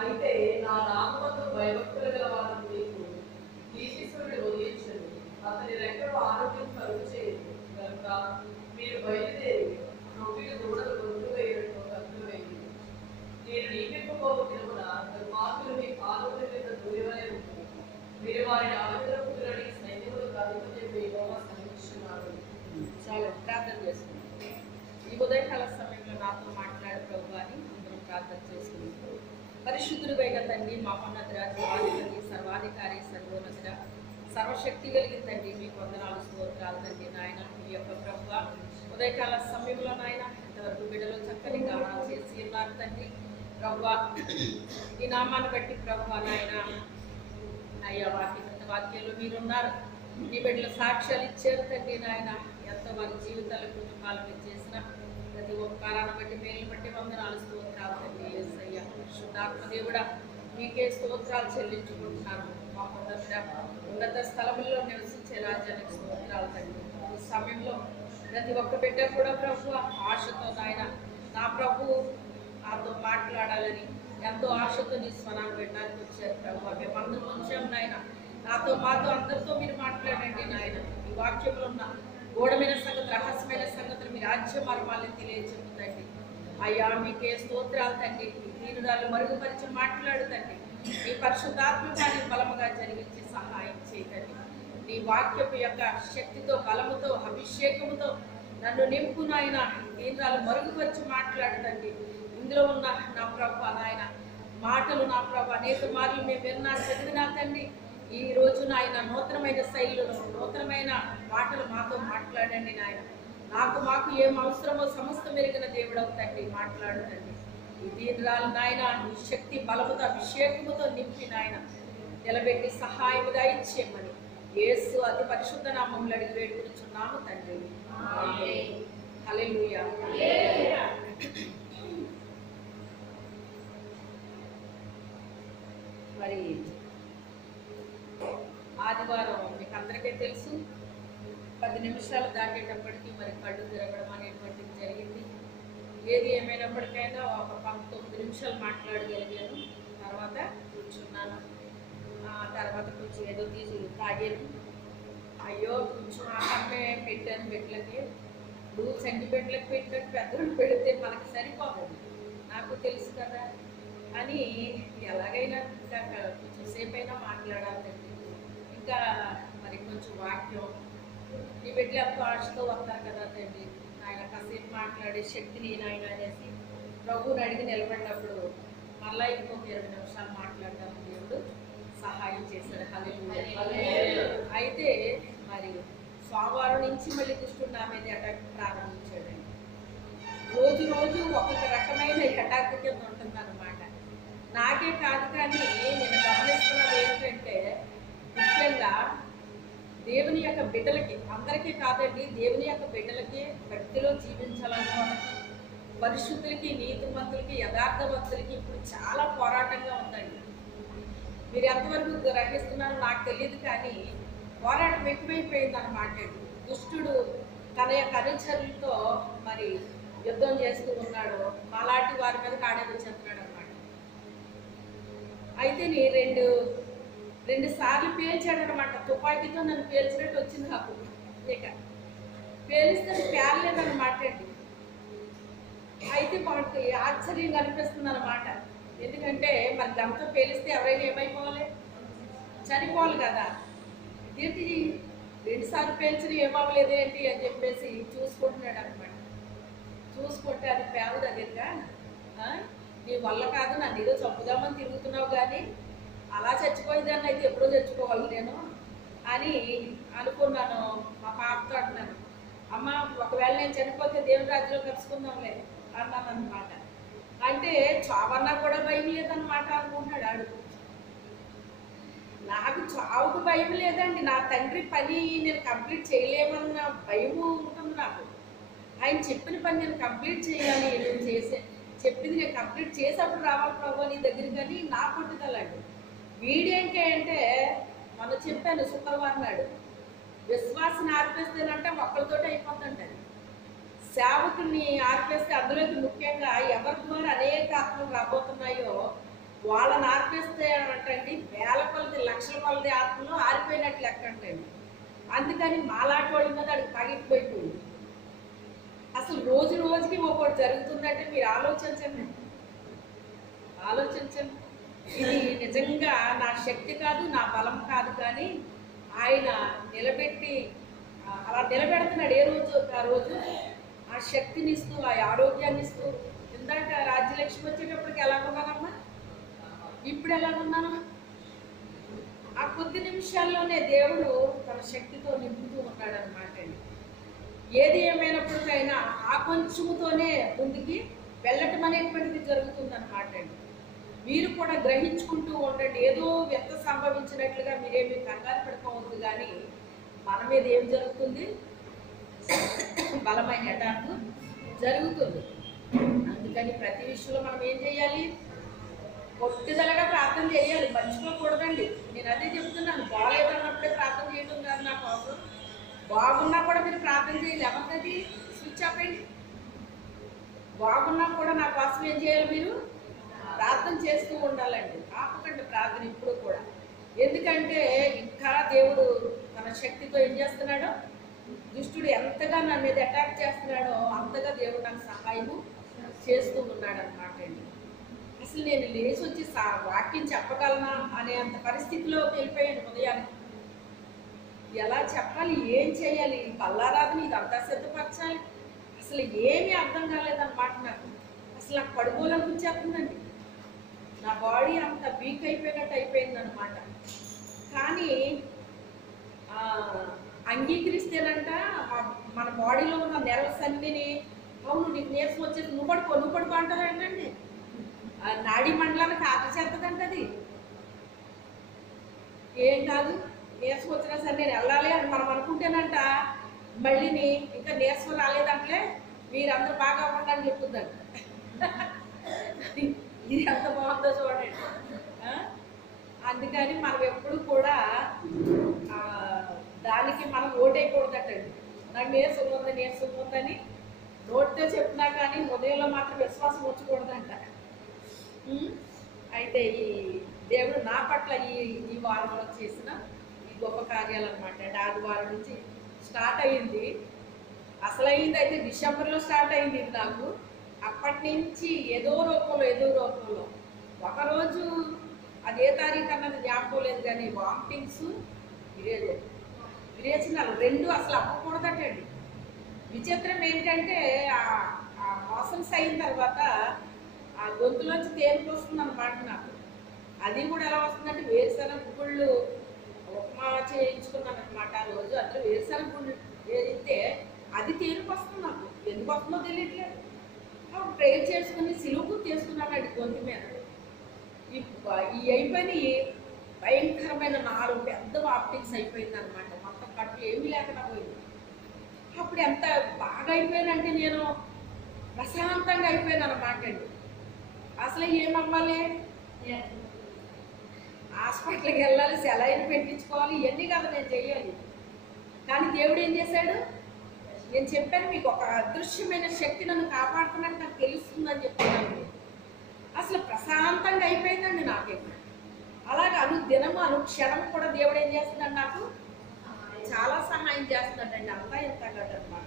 అయితే నా నామమందు భయభక్తులు గల వారిని మీకు నీతిశూరుడు ఉదయించదు, అతని రెక్కలు ఆరోగ్యం కలుగు చేయదు కనుక మీరు బయలుదేరి రొమ్మిలు దూడలు గొంతు వేయడంలో గంతులు వేయండి. నేను నియమింపబోవు దినమున దుర్మార్గులు మీ పాదముల మీద దూరవలే ఉంటుంది. మీరు వారిని ఆనందపుత్రులని సైన్యములకు అధిపతి యెహోవా సెలవిస్తున్నాడు. చాలా ప్రార్థన చేసుకుంటాం. ఈ ఉదయకాల సమయంలో నాతో మాట్లాడే ప్రభు అని అందరం ప్రార్థన చేసుకుంటాం. పరిశుద్ధుడిపైగా తండ్రి, మా ఉన్నత రాజ్యాధిపతి, సర్వాధికారి, సర్వోన్నత, సర్వశక్తి కలిగిన తండ్రి, మీ వందనాలు స్తోత్రాలు తండ్రి. నాయన మీ యొక్క ప్రభు ఉదయకాల సమయంలో నాయన ఇంతవరకు బిడ్డలు చక్కని గానాలు చేసి ఉన్నారు తండ్రి. ప్రభు ఈ నామాన్ని బట్టి ప్రభు నాయన అయ్యా వాక్యంలో మీరున్నారు. నీ బిడ్డలు సాక్ష్యాలు ఇచ్చారు తండ్రి. నాయన ఎంతో వారి జీవితాల కుటుంబాలు మీరు చేసిన ప్రతి ఒక్కరాన్ని బట్టి మేలు బట్టి వందనాలు స్తోత్రాలు తండ్రి. యేసయ్య శుద్ధాత్మ దేవుడా మీకే స్తోత్రాలు చెల్లించుకుంటున్నాను. మా ఉన్నత స్థలముల్లో నివసించే రాజ్యానికి స్తోత్రాలు తండ్రి. ఈ సమయంలో ప్రతి ఒక్క బిడ్డ కూడా ప్రభు ఆశతో నాయన నా ప్రభు నాతో మాట్లాడాలని ఎంతో ఆశతో నీ స్వరాన్ని వినడానికి వచ్చారు ప్రభు. మేమందరం వచ్చాం నాయన. నాతో మాతో అందరితో మీరు మాట్లాడండి నాయన. ఈ వాక్యంలో ఉన్న గూఢమైన సంగతి, రహస్యమైన సంగతులు మీ రాజ్య మర్మాలను తెలియజెప్పుతండి. అయ్యా మీకే స్తోత్రాలు తండ్రి. దీనురాలు మరుగుపరిచి మాట్లాడుతండి. నీ పరిశుద్ధాత్మ కానీ బలముగా జరిగించి సహాయం చేయకండి. నీ వాక్యపు యొక్క శక్తితో, బలముతో, అభిషేకముతో నన్ను నింపు నాయన. దీనురాలు మరుగుపరిచి మాట్లాడుతండి. ఇందులో ఉన్న నా ప్రభు నాయన మాటలు నా ప్రభు అనేక మార్లు మేము విన్నా చదివినా తండ్రి. ఈ రోజు నాయన నూతనమైన శైలిలో నూతనమైన మాటలు మాతో మాట్లాడండి నాయన. మాకు ఏం అవసరమో సమస్త మెరిగిన దేవుడు అవుతండి. మాట్లాడుతండి. ఈ దీనురాలు నాయన నీ శక్తి బలముతో అభిషేకముతో నింపి నాయన నిలబెట్టి సహాయముగా ఇచ్చేయమని యేసు అతి పరిశుద్ధ నామములో అడిగి వేడుకొనుచున్నాము తండ్రి. ఆమేన్. హల్లెలూయా. మరి ఆదివారం మీకు అందరికీ తెలుసు, 10 నిమిషాలు దాటేటప్పటికి మరి కళ్ళు తిరగడం అనేటువంటిది జరిగింది. ఏది ఏమైనప్పటికైనా ఒక 9 నిమిషాలు మాట్లాడగలిగాను. తర్వాత కూర్చున్నాను. తర్వాత కొంచెం ఏదో తీసి తాగాను. అయ్యో కొంచెం ఆహారమే పెట్టాను బిడ్డలకి. నువ్వు చంటి బిడ్డలకు పెట్టినట్టు పెద్దలు పెడితే మనకి సరిపోదు, నాకు తెలుసు కదా అని ఎలాగైనా ఇంకా కొంచెం సేపు అయినా మాట్లాడాలండి. ఇంకా మరి కొంచెం వాక్యం ఈ బిడ్డలు ఎంతో ఆశతో వస్తారు కదా తండ్రి. ఆయన కాసేపు మాట్లాడే శక్తిని నాయన అనేసి ప్రభువుని అడిగి నిలబడినప్పుడు మళ్ళీ ఇంకొక 20 నిమిషాలు మాట్లాడడానికి దేవుడు సహాయం చేశాడు. హల్లెలూయా. అయితే మరి సోమవారం నుంచి మళ్ళీ దుష్టుడు నా మీద అటాక్ ప్రారంభించాడండి. రోజు రోజు ఒక్కొక్క రకమైన అటాక్ కింద ఉంటుందన్నమాట. నాకే కాదు కానీ నేను గమనిస్తున్నది ఏంటంటే ముఖ్యంగా దేవుని యొక్క బిడ్డలకి, అందరికీ కాదండి, దేవుని యొక్క బిడ్డలకి భక్తిలో జీవించాలనుకోవడానికి పరిశుద్ధులకి, నీతిమంతులకి, యథార్థవంతులకి ఇప్పుడు చాలా పోరాటంగా ఉందండి. మీరు ఎంతవరకు గ్రహిస్తున్నారో నాకు తెలియదు కానీ పోరాటం ఎక్కువైపోయింది అన్నమాట. దుష్టుడు తన యొక్క అనుచరులతో మరి యుద్ధం చేస్తూ ఉన్నాడు. అలాంటి వారి మీద కాడేదో చెప్తున్నాడు అనమాట. అయితే రెండు సార్లు పేల్చాడు అనమాట. తుపాకీతో నన్ను పేల్చినట్టు వచ్చింది నాకు. ఇక పేలిస్తే పేర్లేదన్నమాట అండి. అయితే మనకి ఆశ్చర్యంగా అనిపిస్తుంది అనమాట. ఎందుకంటే మరి గంతో పేలిస్తే ఎవరైనా ఏమైపోవాలి, చనిపోవాలి కదా. ఏంటి 2 సార్లు పేల్చిన ఏమవ్వలేదు ఏంటి అని చెప్పేసి చూసుకుంటున్నాడు అనమాట. చూసుకుంటే అది పేద దగ్గరగా నీ వల్ల కాదు, నన్ను ఏదో చంపుదామని తిరుగుతున్నావు కానీ అలా చచ్చిపోయేదాన్ని అయితే ఎప్పుడో చచ్చిపోవాలి నేను అని అనుకున్నాను. మా పాపతో అంటున్నాను, అమ్మ ఒకవేళ నేను చనిపోతే దేవుని రాజ్యంలో కలుసుకుందాంలే అన్నాను అనమాట. అంటే చావన్నా కూడా భయం లేదన్నమాట అనుకుంటున్నాడు ఆడు. నాకు చావుకు భయం లేదండి. నా తండ్రి పని నేను కంప్లీట్ చేయలేమన్న భయము ఉంటుంది నాకు. ఆయన చెప్పిన పని నేను కంప్లీట్ చేయాలి, నేను చెప్పింది నేను కంప్లీట్ చేసేప్పుడు రావాలి ప్రభు నీ దగ్గర కానీ నా పట్టుదలండి. వీడేంటి అంటే మొన్న చెప్పాను శుక్రవారం నాడు, విశ్వాసాన్ని ఆర్పేస్తేనంటే ఒక్కరితోటి అయిపోతుందండి. సేవకుని ఆర్పేస్తే అందులోకి ముఖ్యంగా ఎవరి ద్వారా అనేక ఆత్మలు రాబోతున్నాయో వాళ్ళని ఆర్పేస్తే అంటండి వేల కొలది లక్షల కొలది ఆత్మలు ఆరిపోయినట్లు లెక్క అంటండి. అందుకని మాలాంటి వాళ్ళ మీద అది పగిలిపోయిపోయింది. అసలు రోజు రోజుకి ఒకటి జరుగుతుందంటే మీరు ఆలోచించండి. ఇది నిజంగా నా శక్తి కాదు, నా బలం కాదు, కానీ ఆయన నిలబెట్టి అలా నిలబెడుతున్నాడు. ఏ రోజు ఆ రోజు ఆ శక్తిని ఇస్తూ, ఆ ఆరోగ్యాన్ని ఇస్తూ. ఇందాక రాజ్యలక్ష్మి వచ్చేటప్పటికి ఎలా ఉన్నానమ్మా, ఇప్పుడు ఎలా ఉన్నాను? ఆ కొద్ది నిమిషాల్లోనే దేవుడు తన శక్తితో నింపుతూ ఉన్నాడు అనమాట అండి. ఏది ఏమైనప్పటికైనా ఆ కొంచెముతోనే ముందుకి వెళ్ళటం అనేటువంటిది జరుగుతుందన్నమాట అండి. మీరు కూడా గ్రహించుకుంటూ ఉండండి. ఏదో వ్యక్త సంభవించినట్లుగా మీరేమి కంగారు పడుకోవద్దు. కానీ మన మీద ఏం జరుగుతుంది? బలమైన అటాక్ జరుగుతుంది. అందుకని ప్రతి విషయంలో మనం ఏం చేయాలి? పొట్టుదలగా ప్రార్థన చేయాలి, మర్చిపోకూడదండి. నేను అదే చెప్తున్నాను. బాగాలేదన్నప్పుడే ప్రార్థన చేయడం కాదు నా కోసం. బాగున్నా కూడా మీరు ప్రార్థన చేయాలి. ఎవరిది స్విచ్ ఆపండి. బాగున్నా కూడా నా కోసం ఏం చేయాలి? మీరు ప్రార్థన చేస్తూ ఉండాలండి. ఆపకండి ప్రార్థన ఇప్పుడు కూడా. ఎందుకంటే ఇంకా దేవుడు తన శక్తితో ఏం చేస్తున్నాడో, దుష్టుడు ఎంతగా నా మీద అటాక్ చేస్తున్నాడో అంతగా దేవుడు నాకు సహాయము చేస్తూ ఉన్నాడు అనమాట అండి. అసలు నేను లేచి వచ్చి వాక్యం చెప్పగలనా అనే అంత పరిస్థితిలో వెళ్ళిపోయాను ఉదయాన్ని. ఎలా చెప్పాలి, ఏం చేయాలి, బల్లారాధన ఇదంతా సిద్ధపరచాలి, అసలు ఏమీ అర్థం కాలేదన్నమాట నాకు. అసలు నాకు పడుకోవాలనిపించేస్తుందండి. నా బాడీ అంత వీక్ అయిపోయినట్టు అయిపోయింది అనమాట. కానీ అంగీకరిస్తేనంట మన బాడీలో ఉన్న నెర్వస్ అన్నిని, అవును నీకు నీరసం వచ్చేసి నువ్వు పడుకో అంటారు ఏంటండి. నాడీ మండలానికి ఆకర్షేస్తుందంట అది. ఏం కాదు, నీరసం వచ్చినా సరే నేను వెళ్ళాలి అని మనం అనుకుంటేనంట, మళ్ళీని ఇంకా నీరసం రాలేదంటే మీరందరూ బాగా ఉండాలని చెప్పుద్దంట. ఇది ఎంత బాగుందో చూడండి. అందుకని మనం ఎప్పుడు కూడా దానికి మనం ఓటైకూడదటండి. నాకు నీరసం ఉందని నోటితో చెప్పినా కానీ హృదయంలో మాత్రం విశ్వాసం వచ్చకూడదంట. అయితే ఈ దేవుడు నా పట్ల ఈ వారంలో చేసిన ఈ గొప్ప కార్యాలు అనమాట. అంటే ఆదివారం నుంచి స్టార్ట్ అయ్యింది. అసలైంది అయితే డిసెంబర్లో స్టార్ట్ అయింది ఇది నాకు. అప్పటి నుంచి ఏదో రూపంలో ఒకరోజు అది ఏ తారీఖు అన్నది జ్ఞాపకం లేదు, కానీ వామిటింగ్స్, విరేచనాలు రెండు అసలు అవ్వకూడదటండి. విచిత్రం ఏంటంటే ఆ మోషన్స్ అయిన తర్వాత ఆ గొంతులోంచి తేలికి వస్తుంది అన్నమాట నాకు. అది కూడా ఎలా వస్తుందంటే వేరుశనగ గుళ్ళు ఉప్మా చేయించుకున్నాను అనమాట ఆ రోజు. అందులో వేరుశనగ గుళ్ళు వేరితే అది తేలికి వస్తుంది నాకు. ఎందుకు వస్తుందో తెలియట్లేదు. ప్రేర్ చేసుకుని సిలువు చేసుకున్నానండి గొంతు మీద. ఈ అయిపోయినాయి భయంకరమైన 4 పెద్ద వామిటింగ్స్ అయిపోయింది అనమాట. మొత్తం కట్లు ఏమీ లేకుండా పోయింది. అప్పుడు ఎంత బాగా అయిపోయానంటే నేను ప్రశాంతంగా అయిపోయాను అనమాట అండి. అసలు ఏమవ్వాలి, హాస్పిటల్కి వెళ్ళాలి, సెలైన్ పెట్టించుకోవాలి, ఇవన్నీ కదా నేను చెయ్యాలి. కానీ దేవుడు ఏం చేశాడు? నేను చెప్పాను మీకు, ఒక అదృశ్యమైన శక్తి నన్ను కాపాడుతున్నట్టు నాకు తెలుస్తుందని చెప్తున్నాను. అసలు ప్రశాంతంగా అయిపోయిందండి నాకైతే. అలాగే అనుక్షణం కూడా దేవుడు ఏం చేస్తున్నాడు? నాకు చాలా సహాయం చేస్తున్నాడండి. అంతా ఎంత కదన్నమాట.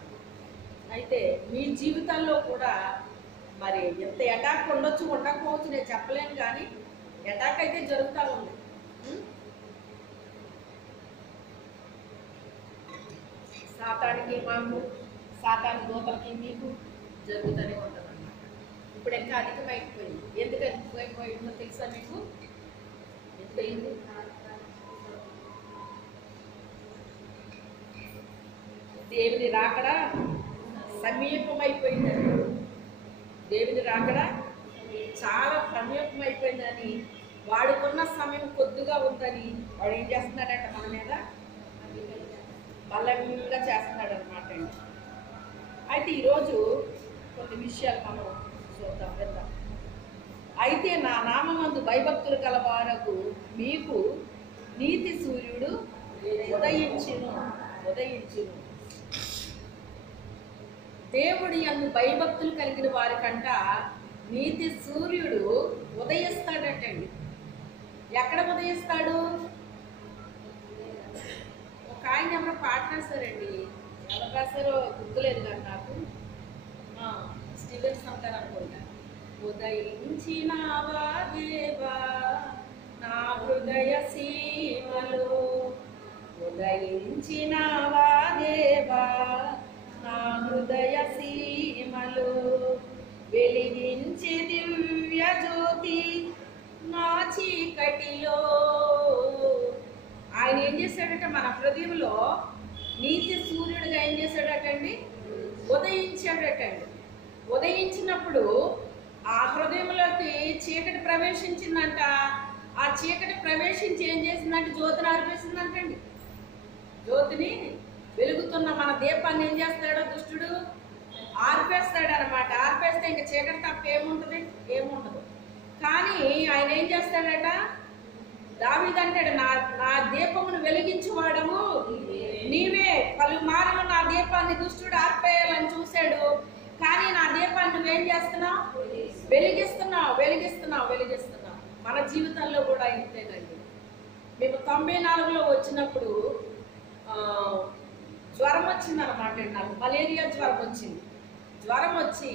అయితే మీ జీవితాల్లో కూడా మరి ఎంత అటాక్ ఉండొచ్చు ఉండకపోవచ్చు నేను చెప్పలేను, కానీ అటాక్ అయితే జరుగుతూ ఉంది. సాతాను దూతలకి మీకు జరుగుతూనే ఉంటుంది అన్నమాట. ఇప్పుడు ఇంకా అధికమైపోయింది. ఎందుకు అధికమైపోయిందో తెలుసా మీకు? ఎందుకయింది? దేవుని రాకడ సమీపమైపోయిందండి. దేవుని రాకడ చాలా సమీపమైపోయిందని, వాడుకున్న సమయం కొద్దిగా ఉందని వాడు ఏం చేస్తున్నాడంటే మన మీద బలంగా చేస్తున్నాడు అనమాట అండి. అయితే ఈరోజు కొన్ని విషయాలు మనం విందాం. అయితే నా నామమందు భయభక్తులు కలవారకు మీకు నీతి సూర్యుడు ఉదయించును. దేవుడి యందు భయభక్తులు కలిగిన వారికంట నీతి సూర్యుడు ఉదయిస్తాడటండి. ఎక్కడ ఉదయిస్తాడు? ఒక ఆయన ఎవరో పాట రాశారండి, ఎవరు రాశారో గుర్తులేదు కానీ నాకు, స్టీవెన్స్ అంటారు అనుకుంటా. ఉదయించినావా దేవా నా హృదయ సీమలో, ఉదయించినావా దేవా నా హృదయ సీమలో, వెలిగించి దివ్య జ్యోతి నా చీకటిలో. ఆయన ఏం చేశాడట? మన హృదయంలో నీతి సూర్యుడిగా ఏం చేశాడటండి? ఉదయించాడటండి. ఉదయించినప్పుడు ఆ హృదయంలోకి చీకటి ప్రవేశించిందంట. ఆ చీకటి ప్రవేశించి ఏం చేసిందంటే జ్యోతిని ఆర్పేసిందంటండి. జ్యోతిని వెలుగుతున్న మన దీపాన్ని ఏం చేస్తాడో దుష్టుడు? ఆర్పేస్తాడు అనమాట. ఆర్పేస్తే ఇంకా చీకటి తప్ప ఏముంటుంది? ఏముండదు. కానీ ఆయన ఏం చేస్తాడట? దావీదంటాడు, నా దీపమును వెలిగించువాడము నీవే. పలుమార్లు నా దీపాన్ని దుష్టుడు ఆర్పేయాలని చూశాడు, కానీ నా దీపాన్ని నువ్వేం చేస్తున్నావు? వెలిగిస్తున్నావు, వెలిగిస్తున్నావు, వెలిగిస్తున్నావు. మన జీవితంలో కూడా ఇంతేనండి. మేము 94లో వచ్చినప్పుడు జ్వరం వచ్చింది అనమాట. నాకు మలేరియా జ్వరం వచ్చింది. జ్వరం వచ్చి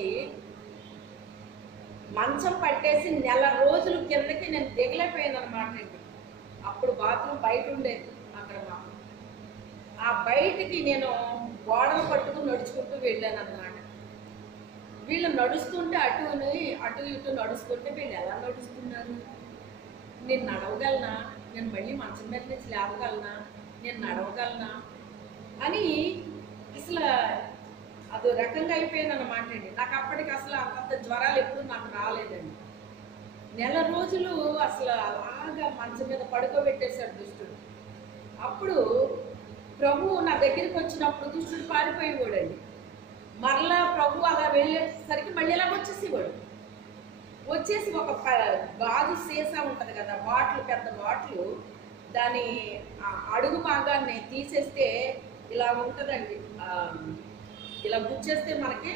మంచం పట్టేసి నెల రోజులు కిందకి నేను దిగలేకపోయాను అనమాట అండి. అప్పుడు బాత్రూమ్ బయట ఉండేది అక్కడ మాకు. ఆ బయటికి నేను గోడలు పట్టుకుని నడుచుకుంటూ వెళ్ళాను అనమాట. వీళ్ళు నడుస్తుంటే అటు ఇటు నడుస్తుంటే వీళ్ళు ఎలా నడుస్తున్నారు? నేను నడవగలనా? నేను మళ్ళీ మంచం మీద నుంచి లేవగలనా? నేను నడవగలనా అని అసలు అదో రకంగా అయిపోయింది అన్నమాట అండి. నాకు అప్పటికి అసలు అంత జ్వరాలు ఎప్పుడు నాకు రాలేదండి. నెల రోజులు అసలు అలాగా మంచం మీద పడుకోబెట్టేశాడు దుష్టుడు. అప్పుడు ప్రభు నా దగ్గరికి వచ్చినప్పుడు దుష్టుడు పారిపోయేవాడండి. మరలా ప్రభు అలా వెళ్ళేసరికి మళ్ళీ ఇలా వచ్చేసేవాడు. వచ్చేసి ఒక గాజు సీసా ఉంటుంది కదా, బాటిల్, పెద్ద బాటిల్, దాని అడుగు భాగాన్ని తీసేస్తే ఇలా ఉంటుందండి. ఇలా గుచ్చేస్తే మనకి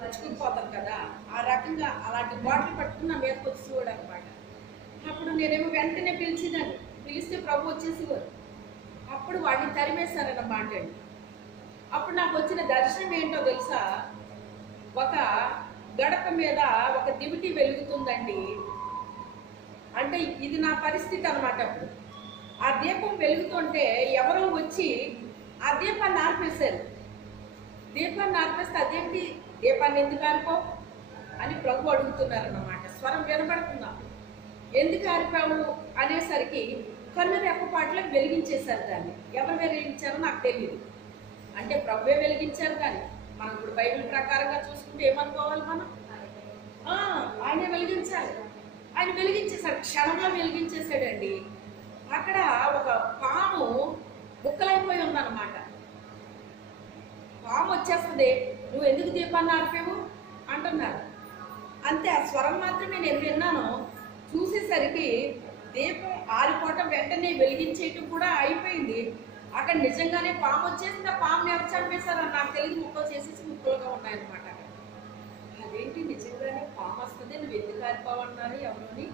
గుచ్చుకుపోతాం కదా, ఆ రకంగా అలాంటి బాటిల్ పట్టుకుని నా మీదకి వచ్చేవాడు అనమాట. అప్పుడు నేనేమో వెంటనే పిలిచేదాన్ని. పిలిస్తే ప్రభు వచ్చేసేవారు. అప్పుడు వాడిని తరిమేశారన్నమాట అండి. అప్పుడు నాకు వచ్చిన దర్శనం ఏంటో తెలుసా? ఒక గడప మీద ఒక దివిటి వెలుగుతుందండి. అంటే ఇది నా పరిస్థితి అనమాట. అప్పుడు ఆ దీపం వెలుగుతుంటే ఎవరో వచ్చి ఆ దీపాన్ని ఆర్పేశారు. దీపాన్ని ఆర్పేస్తే అదేంటి, దీపాన్ని ఎందుకు ఆరిపో అని ప్రభు అడుగుతున్నారన్నమాట. స్వరం వినపడుతుందా? ఎందుకు ఆరిపావు అనేసరికి కన్ను రెప్పపాట్లో వెలిగించేశారు దాన్ని. ఎవరు వెలిగించారో నాకు తెలియదు. అంటే ప్రభువే వెలిగించారు. కానీ మనం ఇప్పుడు బైబిల్ ప్రకారంగా చూసుకుంటే ఏమనుకోవాలి మనం? ఆయనే వెలిగించాలి. ఆయన వెలిగించేశాడు, క్షణంలో వెలిగించేశాడండి. అక్కడ ఒక పాము బుక్కలైపోయి ఉందన్నమాట. పాము వచ్చేస్తుంది, నువ్వు ఎందుకు దీపాన్ని ఆర్పేవు అంటున్నారు. అంతే, ఆ స్వరం మాత్రమే నేను విన్నాను. చూసేసరికి దీపం ఆరిపోవటం, వెంటనే వెలిగించేయటం కూడా అయిపోయింది. అక్కడ నిజంగానే పాము వచ్చేసింది. ఆ పాముని ఎవరు చంపేశారని నాకు తెలియదు. ముక్కలు చేసేసి ముక్కలుగా ఉన్నాయన్నమాట. అక్కడ అదేంటి, నిజంగానే పాము వస్తుంది, నువ్వు ఎందుకు ఆరిపోవన్నారు ఎవరిని?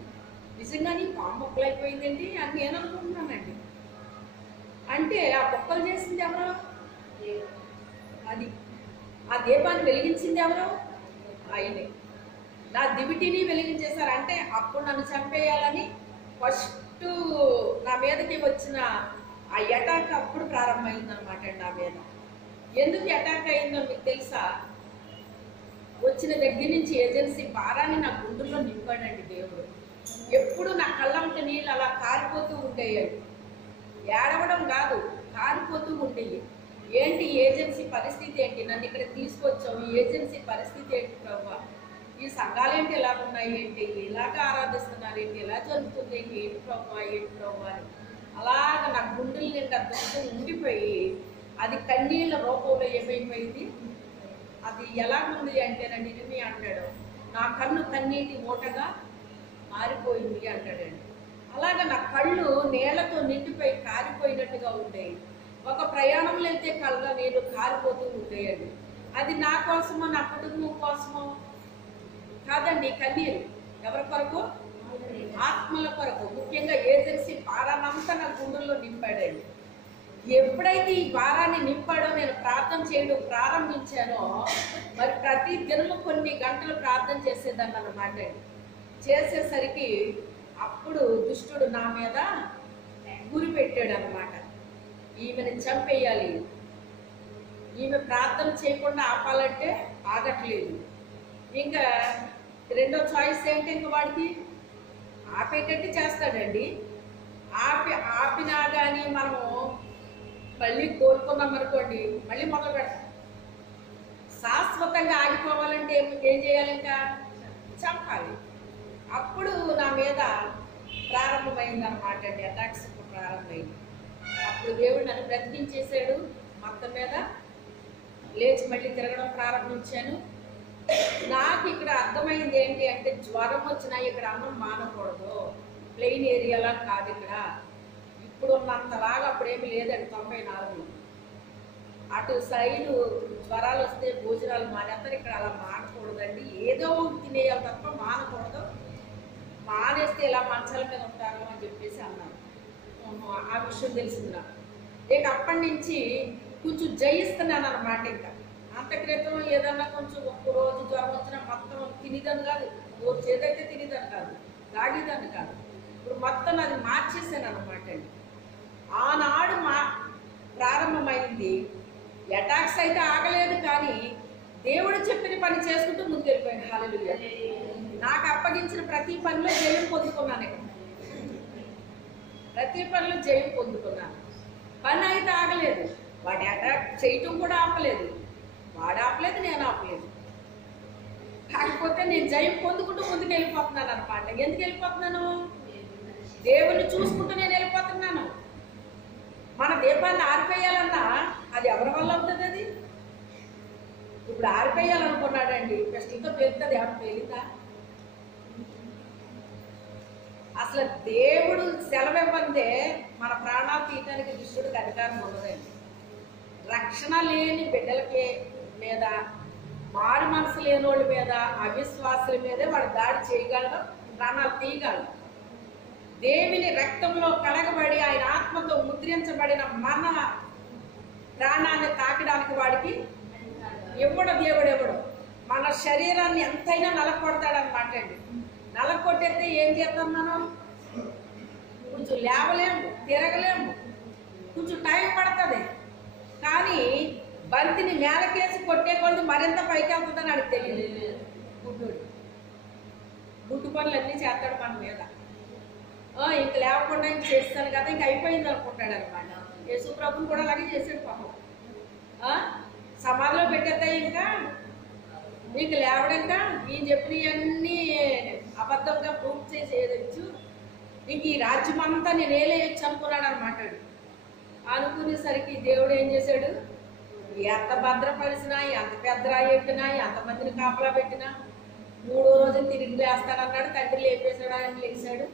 నిజంగానే పాము ముక్కలైపోయిందండి అని నేను అనుకుంటున్నానండి. అంటే ఆ ముక్కలు చేసింది ఎవరో? అది ఆ దీపాన్ని వెలిగించింది ఎవరో? ఆయనే. నా దివిటిని వెలిగించేశారు. అంటే అప్పుడు నన్ను చంపేయాలని ఫస్ట్ నా మీదకి వచ్చిన ఆ అటాక్ అప్పుడు ప్రారంభమైందనమాట అండి నా మీద. ఎందుకు అటాక్ అయిందో మీకు తెలుసా? వచ్చిన దగ్గర నుంచి ఏజెన్సీ భారాన్ని నా గుండెల్లో నింపాడండి దేవుడు. ఎప్పుడు నా కళ్ళంట నీళ్ళు అలా కారిపోతూ ఉండేయండి. ఏడవడం కాదు, కారిపోతూ ఉండేవి. ఏంటి ఏజెన్సీ పరిస్థితి ఏంటి? నన్ను ఇక్కడ తీసుకొచ్చావు, ఈ ఏజెన్సీ పరిస్థితి ఏంటి ప్రభు? ఈ సంఘాలేంటి ఎలా ఉన్నాయి ఏంటి? ఇలాగ ఆరాధిస్తున్నారు ఏంటి? ఎలా జరుగుతుంది ఏంటి? ఏంటి ప్రభు, ఏంటి ప్రభు అని అలాగ నా గుండెల నిండా దుఃఖం ఉండిపోయి అది కన్నీళ్ళ రూపంలో ఏమైపోయింది. అది ఎలాగుంది అంటేనండి, ఇరిమి అంటాడు, నా కన్ను కన్నీటి మూటగా మారిపోయింది అంటాడండి. అలాగ నా కళ్ళు నీళ్లతో నిండిపోయి కారిపోయినట్టుగా ఉండేవి. ఒక ప్రయాణంలో వెళ్తే కళ్ళ నీళ్ళు కారిపోతూ ఉండేయండి. అది నా కోసమో నా కుటుంబం కోసమో కాదండి. కాదండి కన్నీరు. ఎవరి కొరకు? ఆత్మల కొరకు. ముఖ్యంగా ఏజెన్సీ భారాన్నంతా నా గుండెల్లో నింపాడండి. ఎప్పుడైతే ఈ భారాన్ని నింపాడో, నేను ప్రార్థన చేయడం ప్రారంభించానో, మరి ప్రతి దినము కొన్ని గంటలు ప్రార్థన చేసేదాన్ని అన్నమాట. చేసేసరికి అప్పుడు దుష్టుడు నా మీద గురి పెట్టాడు అన్నమాట. ఈమెను చంపేయాలి, ఈమె ప్రార్థన చేయకుండా ఆపాలంటే ఆగట్లేదు. ఇంకా రెండో చాయిస్ ఏంటి, ఇంకా వాడికి ఆపేటట్టు చేస్తాడండి. ఆపినా కానీ మనము మళ్ళీ కోరుకున్నాం అనుకోండి, మళ్ళీ మొదలు పెడతాం. శాశ్వతంగా ఆగిపోవాలంటే ఏం చేయాలి? ఇంకా చంపాలి. అప్పుడు నా మీద ప్రారంభమైంది అనమాట అండి, అటాక్స్ ప్రారంభమైంది. అప్పుడు దేవుడు నన్ను బ్రతికించేశాడు. మొత్తం మీద లేచి మళ్ళీ తిరగడం ప్రారంభించాను. నాకు ఇక్కడ అర్థమైంది ఏంటి అంటే, జ్వరం వచ్చినా ఇక్కడ అన్నం మానకూడదు. ప్లెయిన్ ఏరియాలా కాదు ఇక్కడ. ఇప్పుడు ఉన్నంతలాగా అప్పుడేమీ లేదండి. 94 అటు సైడు జ్వరాలు వస్తే భోజనాలు మానేస్తారు, ఇక్కడ అలా మానకూడదండి. ఏదో తినేయాలి తప్ప మానకూడదు. మానేస్తే ఇలా మంచాల మీద ఉంటారు అని చెప్పేసి అన్నాను. ఆ విషయం తెలిసింది నాకు. ఇక అప్పటి నుంచి కొంచెం జయిస్తున్నాను అన్నమాట. ఇంకా అంత క్రితం ఏదన్నా కొంచెం ఒక్కరోజు జ్వరం వచ్చినా మొత్తం తినేదాన్ని కాదు, రోజు ఏదైతే తినేదాన్ని కాదు, తాగేదాన్ని కాదు. ఇప్పుడు మొత్తం అది మార్చేసాను అన్నమాట అండి. ఆనాడు ప్రారంభమైంది. అటాక్స్ అయితే ఆగలేదు, కానీ దేవుడు చెప్పిన పని చేసుకుంటూ ముందుకు వెళ్ళిపోయాను. హల్లెలూయా. నాకు అప్పగించిన ప్రతి పనిలో జయం పొందుకున్నాను. ఇక్కడ ప్రతి పనిలో జయం పొందుకున్నాను. పని అయితే ఆగలేదు, వాడి అటాక్ చేయటం కూడా ఆపలేదు, వాడు ఆపలేదు, నేను ఆపలేదు. కాకపోతే నేను జయం పొందుకుంటూ ముందుకు వెళ్ళిపోతున్నాను అనమాట. ఎందుకు వెళ్ళిపోతున్నాను? దేవుణ్ణి చూసుకుంటూ నేను వెళ్ళిపోతున్నాను. మన దీపాన్ని ఆరిపోయాలన్నా అది ఎవరి వల్ల అవుతుంది? అది ఇప్పుడు ఆరిపోయాలనుకున్నాడండి, పెస్టులతో పేలుతుంది. ఎవరు పేలిందా? అసలు దేవుడు సెలవివ్వందే మన ప్రాణాలు తీయటానికి దుష్టుడికి అధికారం ఉండదండి. రక్షణ లేని బిడ్డలకి మీద, మారు మనసు లేని వాళ్ళ మీద, అవిశ్వాసుల మీదే వాడు దాడి చేయగలడు, ప్రాణాలు తీయగలడు. దేవుని రక్తంలో కడగబడి ఆయన ఆత్మతో ముద్రించబడిన మన ప్రాణాన్ని తాకడానికి వాడికి దేవుడు ఎవడు. మన శరీరాన్ని ఎంతైనా నలకొడతాడనమాట అండి. నలకొట్టేస్తే ఏం చేద్దాం మనం? కొంచెం లేవలేము, తిరగలేము, కొంచెం టైం పడుతుంది. కానీ బంతిని నేలకేసి కొట్టే కొద్ది మరింత పైకి వెళ్తుందని అడిగి తెలియదు. గుడ్డు పనులు అన్నీ చేస్తాడు మన మీద. ఇంక లేవకుండా ఇంక చేస్తాను కదా, ఇంక అయిపోయింది అనుకుంటాడు అనమాట. యేసు ప్రభుని కూడా అలాగే చేసాడు పాపం. సమాధిలో పెట్టేద్దా ఇంకా ఇంక లేవడాక ఈయన చెప్పినవన్నీ అబద్ధంగా ప్రూఫ్ చేసేయచ్చు, ఇంక ఈ రాజ్యం అంతా నేను ఏలేయచ్చు అనుకున్నాడు అనమాట. అనుకునేసరికి దేవుడు ఏం చేశాడు? ఎంత భద్రపరిచినా, ఎంత పెద్ద రాయి ఎట్టినా, ఎంతమందిని కాపలా పెట్టినా 3వ రోజు తిరిగి లేస్తానన్నాడు. తండ్రి లేపేశాడు, ఆయన లేచాడు.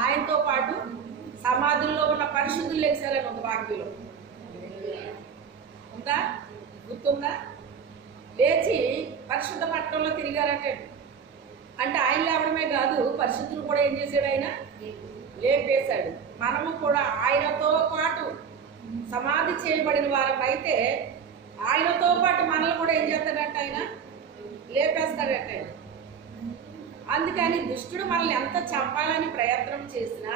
ఆయనతో పాటు సమాధుల్లో ఉన్న పరిశుద్ధులు లేచారని ఒక వాక్యంలో ఉందా? గుర్తుందా? లేచి పరిశుద్ధ పట్టణంలో తిరిగారంటే, అంటే ఆయన లేవడమే కాదు, పరిశుద్ధులు కూడా ఏం చేశాడు? ఆయన లేపేశాడు. మనము కూడా ఆయనతో పాటు సమాధి చేయబడిన వారం అయితే ఆయనతో పాటు మనల్ని కూడా ఏం చేస్తాడంట? ఆయన లేపేస్తాడట. అందుకని దుష్టుడు మనల్ని ఎంత చంపాలని ప్రయత్నం చేసినా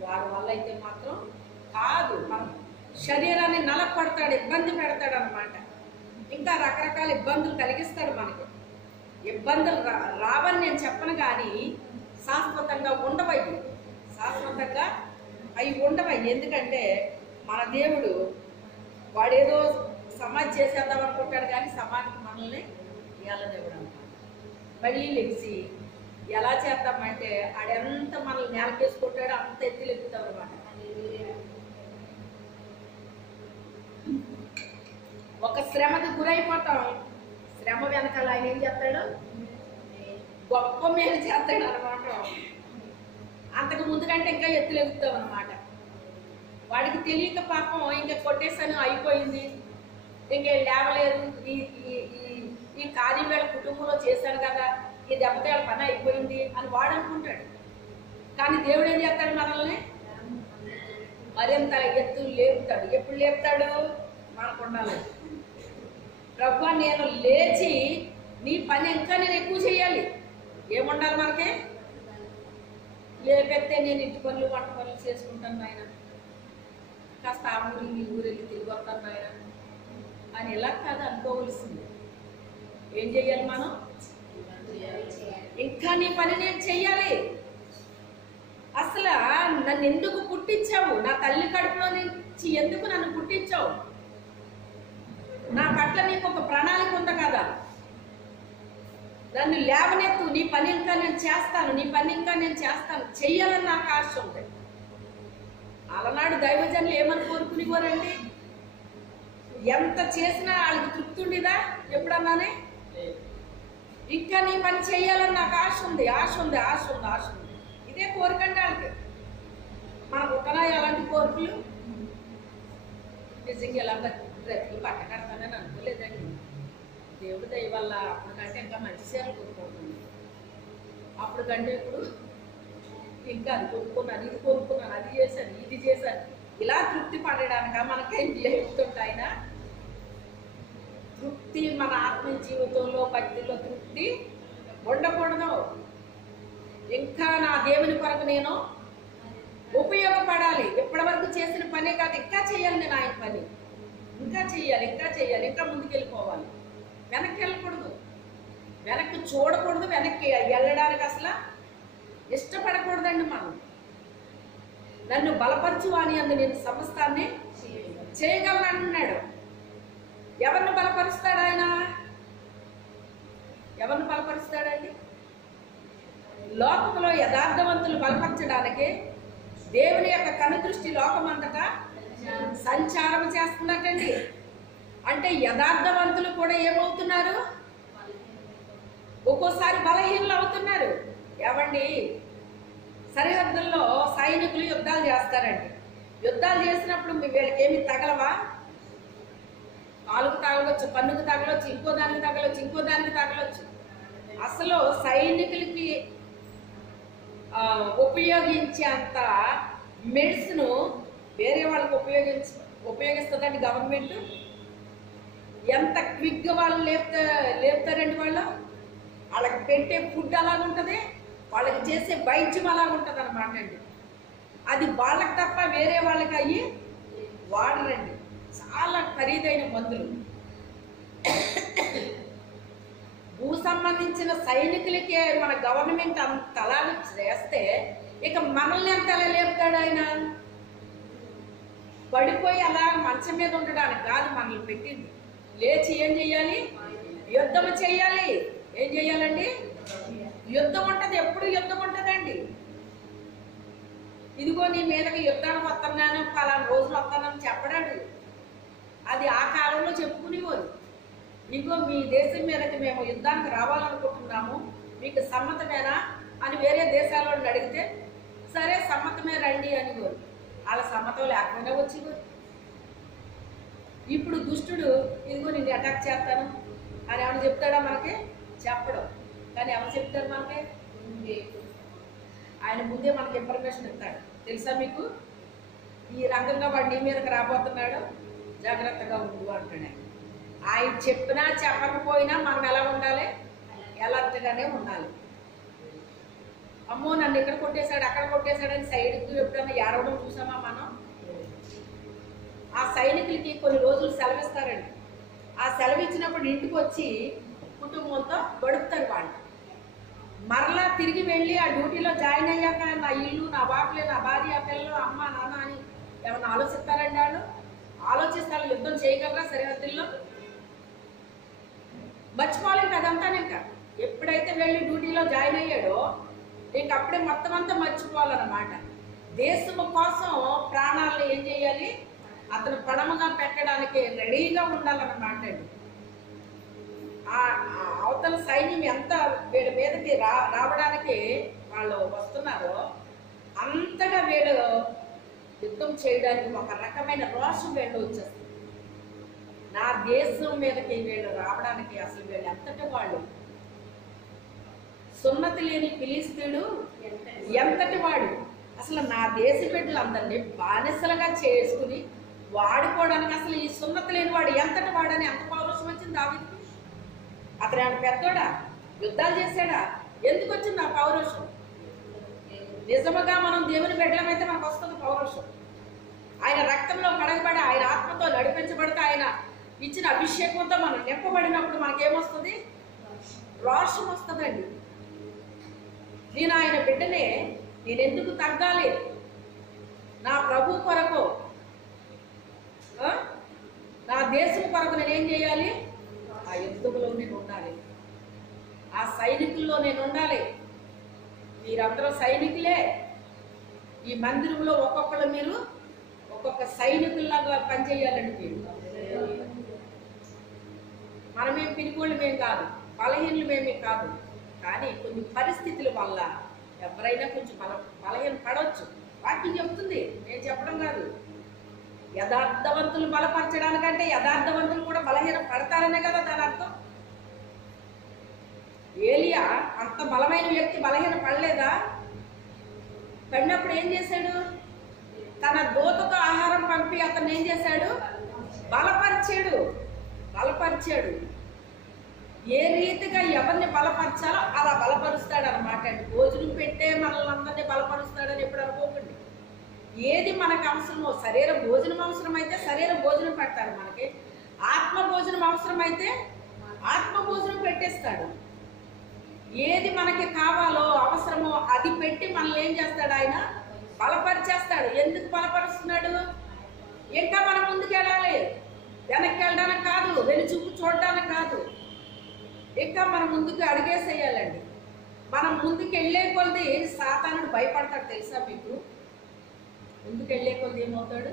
వాడి వల్ల అయితే మాత్రం కాదు. మన శరీరాన్ని నలపడతాడు, ఇబ్బంది పెడతాడు అనమాట. ఇంకా రకరకాల ఇబ్బందులు కలిగిస్తాడు మనకి. ఇబ్బందులు రావని నేను చెప్పను, కానీ శాశ్వతంగా ఉండవయ్యి, శాశ్వతంగా అవి ఉండవయ్యి. ఎందుకంటే మన దేవుడు వాడేదో సమాధి చేసేద్దాం అనుకుంటాడు, కానీ సమాధికి మనల్ని ఏలదేవుడు అనమాట. మళ్ళీ లెగిసి ఎలా చేద్దామంటే ఆడెంత మనల్ని నేలకేసుకుంటాడో అంత ఎత్తి లెక్కుతాం అనమాట. ఒక శ్రమకు గురైపోతాం, శ్రమ వెనకాల ఆయన ఏం చేస్తాడు? గొప్ప మేలు చేస్తాడు అనమాట. అంతకు ముందు కంటే ఇంకా ఎత్తులు ఎగుతాం అనమాట. వాడికి తెలియక పాపం ఇంకా కొట్టేసాను, అయిపోయింది, ఇంకేం లేవలేదు, ఈ కార్యం వేళ కుటుంబంలో చేశాను కదా, ఈ దెబ్బతో వాళ్ళ పని అయిపోయింది అని వాడు అనుకుంటాడు. కానీ దేవుడు ఏం చేస్తాడు? మనల్ని మరింత ఎత్తు లేపుతాడు. ఎప్పుడు లేపుతాడు? మనకు ఉండాలి. ప్రభువా నేను లేచి నీ పని ఇంకా నేను ఎక్కువ చేయాలి. ఏముండాలి మనకి? లేపెత్తే నేను ఇంటి పనులు వంట పనులు చేసుకుంటాను నాయన, కాస్త ఆ ఊరి ఈ ఊరెళ్ళి తిరిగి వస్తాను నాయన అని ఇలా కాదు అనుకోవలసింది. ఏం చెయ్యాలి మనం? ఇంకా నీ పని నేను చెయ్యాలి. అసలు నన్ను ఎందుకు పుట్టించావు? నా తల్లి కడుపులో నుంచి ఎందుకు నన్ను పుట్టించావు? నా పట్ల నీకు ఒక ప్రణాళిక ఉంది కదా. నన్ను లేవనెత్తు, నీ పని ఇంకా నేను చేస్తాను, నీ పని ఇంకా నేను చేస్తాను, చెయ్యాలని నాకు ఆశ ఉంది. అలనాడు దైవజనులు ఏమని కోరుకునేవారండి? ఎంత చేసినా వాళ్ళకి తృప్తి ఉండేదా? ఎప్పుడన్నానే ఇంకా నీ పని చెయ్యాలని నాకు ఆశ ఉంది, ఆశ ఉంది, ఆశ ఉంది, ఆశ ఉంది. ఇదే కోరికండి వాళ్ళకి. మనకు ఉంటున్నాయి అలాంటి కోరికలు? నిజంగా ఎలా బ్రతికి పట్ట కడతానని అనుకోలేదండి. దేవుడి దయ వల్ల అప్పటికంటే ఇంకా మంచి సేవలు కోరుకుంటున్నాను. అప్పటికంటే ఇప్పుడు ఇంకా అది కొనుక్కున్నాను, ఇది కొనుక్కున్నాను, అది చేశాను, ఇది చేశాను, ఇలా తృప్తి పడడానిక మనకేం లేకుంటాయినా? తృప్తి మన ఆత్మ జీవితంలో భక్తిలో తృప్తి ఉండకూడదు. ఇంకా నా దేవుని కొరకు నేను ఉపయోగపడాలి. ఎప్పటి వరకు చేసిన పనే కాదు, ఇంకా చేయాలి. నేను ఆయన పని ఇంకా చెయ్యాలి, ఇంకా చెయ్యాలి, ఇంకా ముందుకు వెళ్ళిపోవాలి. వెనక్కి వెళ్ళకూడదు, వెనక్కి చూడకూడదు, వెనక్కి వెళ్ళడానికి అసలు ఇష్టపడకూడదండి. మనం నన్ను బలపరచు అని అందు నేను సమస్తాన్ని చేయగలను అంటున్నాడు. ఎవరిని బలపరుస్తాడు ఆయన? ఎవరిని బలపరుస్తాడండి? లోకంలో యథార్థవంతులు బలపరచడానికి దేవుని యొక్క కనుదృష్టి లోకమంతటా సంచారం చేస్తున్నట్టండి. అంటే యథార్థవంతులు కూడా ఏమవుతున్నారు? ఒక్కోసారి బలహీనలు అవుతున్నారు. ఏమండి, సరిహద్దుల్లో సైనికులు యుద్ధాలు చేస్తారండి. యుద్ధాలు చేసినప్పుడు వీళ్ళకి ఏమి తగలవా? కాలుకు తగలవచ్చు, పన్నుకు తగలవచ్చు, ఇంకో దానికి తగలవచ్చు, ఇంకో దానికి తగలవచ్చు. అసలు సైనికులకి ఉపయోగించేంత మెడిసిన్ వేరే వాళ్ళకి ఉపయోగిస్తుందండి గవర్నమెంట్. ఎంత క్విక్గా వాళ్ళు లేపుతారండి. వాళ్ళకి పెట్టే ఫుడ్ అలాగుంటుంది, వాళ్ళకి చేసే వైద్యం అలాగుంటుంది అనమాట అండి. అది వాళ్ళకి తప్ప వేరే వాళ్ళకి అయ్యి వాడరండి. చాలా ఖరీదైన మందులు. భూ సంబంధించిన సైనికులకే మన గవర్నమెంట్ అంత అలాగే చేస్తే ఇక మనల్ని ఎంత ఎలా లేపుతాడు ఆయన? పడిపోయి అలా మంచం మీద ఉండడానికి కాదు మనల్ని పెట్టింది. లేచి ఏం చెయ్యాలి? యుద్ధం చెయ్యాలి. ఏం చెయ్యాలండి? యుద్ధం ఉంటుంది. ఎప్పుడు యుద్ధం ఉంటుందండి. ఇదిగో నీ మీదకి యుద్ధానికి వస్తున్నాను, పలానా రోజులు వస్తానని చెప్పడాడు. అది ఆ కాలంలో చెప్పుకునేవారు. ఇదిగో మీ దేశం మీదకి మేము యుద్ధానికి రావాలనుకుంటున్నాము, మీకు సమ్మతమేనా అని వేరే దేశాల వాళ్ళని అడిగితే సరే సమ్మతమే రండి అనేవారు. వాళ్ళ సమ్మతం లేకుండా వచ్చేవారు. ఇప్పుడు దుష్టుడు ఇదిగో నేను అటాక్ చేస్తాను అని ఏమైనా చెప్తాడా? మనకి చెప్పడం. కానీ ఎవరు చెప్తారు మనకి? ఆయన ముందే మనకి ఇన్ఫర్మేషన్ ఇస్తాడు. తెలుసా మీకు? ఈ రకంగా వాడు నీ మీదకి రాబోతున్నాడు, జాగ్రత్తగా ఉండు అంటాడు. ఆయన చెప్పినా చెప్పకపోయినా మనం ఎలా ఉండాలి? ఎలాంటిగానే ఉండాలి. అమ్మో నన్ను ఇక్కడ కొట్టేశాడు, అక్కడ కొట్టేశాడని సైడ్కి ఎప్పుడైనా ఏడవడం చూసామా మనం? ఆ సైనికులకి కొన్ని రోజులు సెలవిస్తారండి. ఆ సెలవు ఇచ్చినప్పుడు ఇంటికి వచ్చి కుటుంబంతో గడుపుతారు వాళ్ళు. మరలా తిరిగి వెళ్ళి ఆ డ్యూటీలో జాయిన్ అయ్యాక నా ఇల్లు, నా వాకిలే, నా భార్య, పిల్లలు, అమ్మ, నాన్న అని ఏమన్నా ఆలోచిస్తారండి? వాళ్ళు ఆలోచిస్తారు. యుద్ధం చేయగలరా సరిహద్దుల్లో? మర్చిపోవాలి కదంతా. ఇంకా ఎప్పుడైతే వెళ్ళి డ్యూటీలో జాయిన్ అయ్యాడో ఇంకప్పుడే మొత్తం అంతా మర్చిపోవాలన్నమాట. దేశము కోసం ప్రాణాలను ఏం చేయాలి? అతను పణముగా పెట్టడానికి రెడీగా ఉండాలన్నమాట అండి. అవతల సైన్యం ఎంత వీళ్ళ మీదకి రావడానికి వాళ్ళు వస్తున్నారో అంతగా వీళ్ళు యుద్ధం చేయడానికి ఒక రకమైన రోషం వీళ్ళు వచ్చేస్తుంది. నా దేశం మీదకి వీళ్ళు రావడానికి అసలు వీళ్ళు ఎంతటి వాళ్ళు సున్నతి లేని ఫిలిస్తీయుడు ఎంతటి వాడు. అసలు నా దేశ బిడ్డలందరినీ బానిసలుగా చేసుకుని వాడుకోవడానికి అసలు ఈ సున్నతి లేని వాడు ఎంతటి వాడని ఎంత పౌరుషం వచ్చింది దావీదుకి. అతను ఆయన పెద్దోడా, యుద్ధాలు చేశాడా? ఎందుకు వచ్చింది ఆ పౌరుషం? నిజముగా మనం దేవుని బిడ్డలమైతే మనకు వస్తుంది పౌరుషం. ఆయన రక్తంలో కడగబడి ఆయన ఆత్మతో నడిపించబడితే ఆయన ఇచ్చిన అభిషేకంతో మనం నింపబడినప్పుడు మనకేమొస్తుంది? రోషం వస్తుందండి. నేను ఆయన బిడ్డనే, నేను ఎందుకు తగ్గాలి? నా ప్రభు కొరకు, నా దేశం కొరకు నేనేం చేయాలి? ఆ యుద్ధంలో నేను ఉండాలి, ఆ సైనికుల్లో నేను ఉండాలి. మీరందరూ సైనికులే. ఈ మందిరంలో ఒక్కొక్కరు మీరు ఒక్కొక్క సైనికుల్లాగా పనిచేయాలండి. మీరు మనమేం పిరికోళ్ళు మేం కాదు, బలహీనలు మేమే కాదు. కానీ కొన్ని పరిస్థితుల వల్ల ఎవరైనా కొంచెం బలహీన పడవచ్చు. వాక్యం చెప్తుంది, నేను చెప్పడం కాదు. యథార్థవంతులు బలపరచడానికంటే యథార్థవంతులు కూడా బలహీన పడతారనే కదా దాని అర్థం. ఏలియా అంత బలమైన వ్యక్తి బలహీన పడలేదా? పడినప్పుడు ఏం చేశాడు? తన దూతతో ఆహారం పంపి అతను ఏం చేశాడు? బలపరిచాడు. ఏ రీతిగా ఎవరిని బలపరచాలో అలా బలపరుస్తాడు అనమాట. భోజనం పెట్టే మనల్ని అందరినీ బలపరుస్తాడని ఎప్పుడు అనుకోకండి. ఏది మనకు అవసరమో, శరీర భోజనం అవసరం అయితే శరీర భోజనం పెడతాడు మనకి. ఆత్మ భోజనం అవసరం అయితే ఆత్మ భోజనం పెట్టేస్తాడు. ఏది మనకి కావాలో అవసరమో అది పెట్టి మనల్ని ఏం చేస్తాడు? ఆయన బలపరిచేస్తాడు. ఎందుకు బలపరుస్తున్నాడు? ఇంకా మనం ముందుకు వెళ్ళాలి, వెనక్కి వెళ్ళడానికి కాదు, వెను చూపు చూడడానికి కాదు, ఇంకా మనం ముందుకు అడిగేసేయాలండి. మనం ముందుకు వెళ్ళే కొలది సాతానుడు భయపడతాడు. తెలుసా మీకు? ముందుకు వెళ్ళే కొలది ఏమవుతాడు?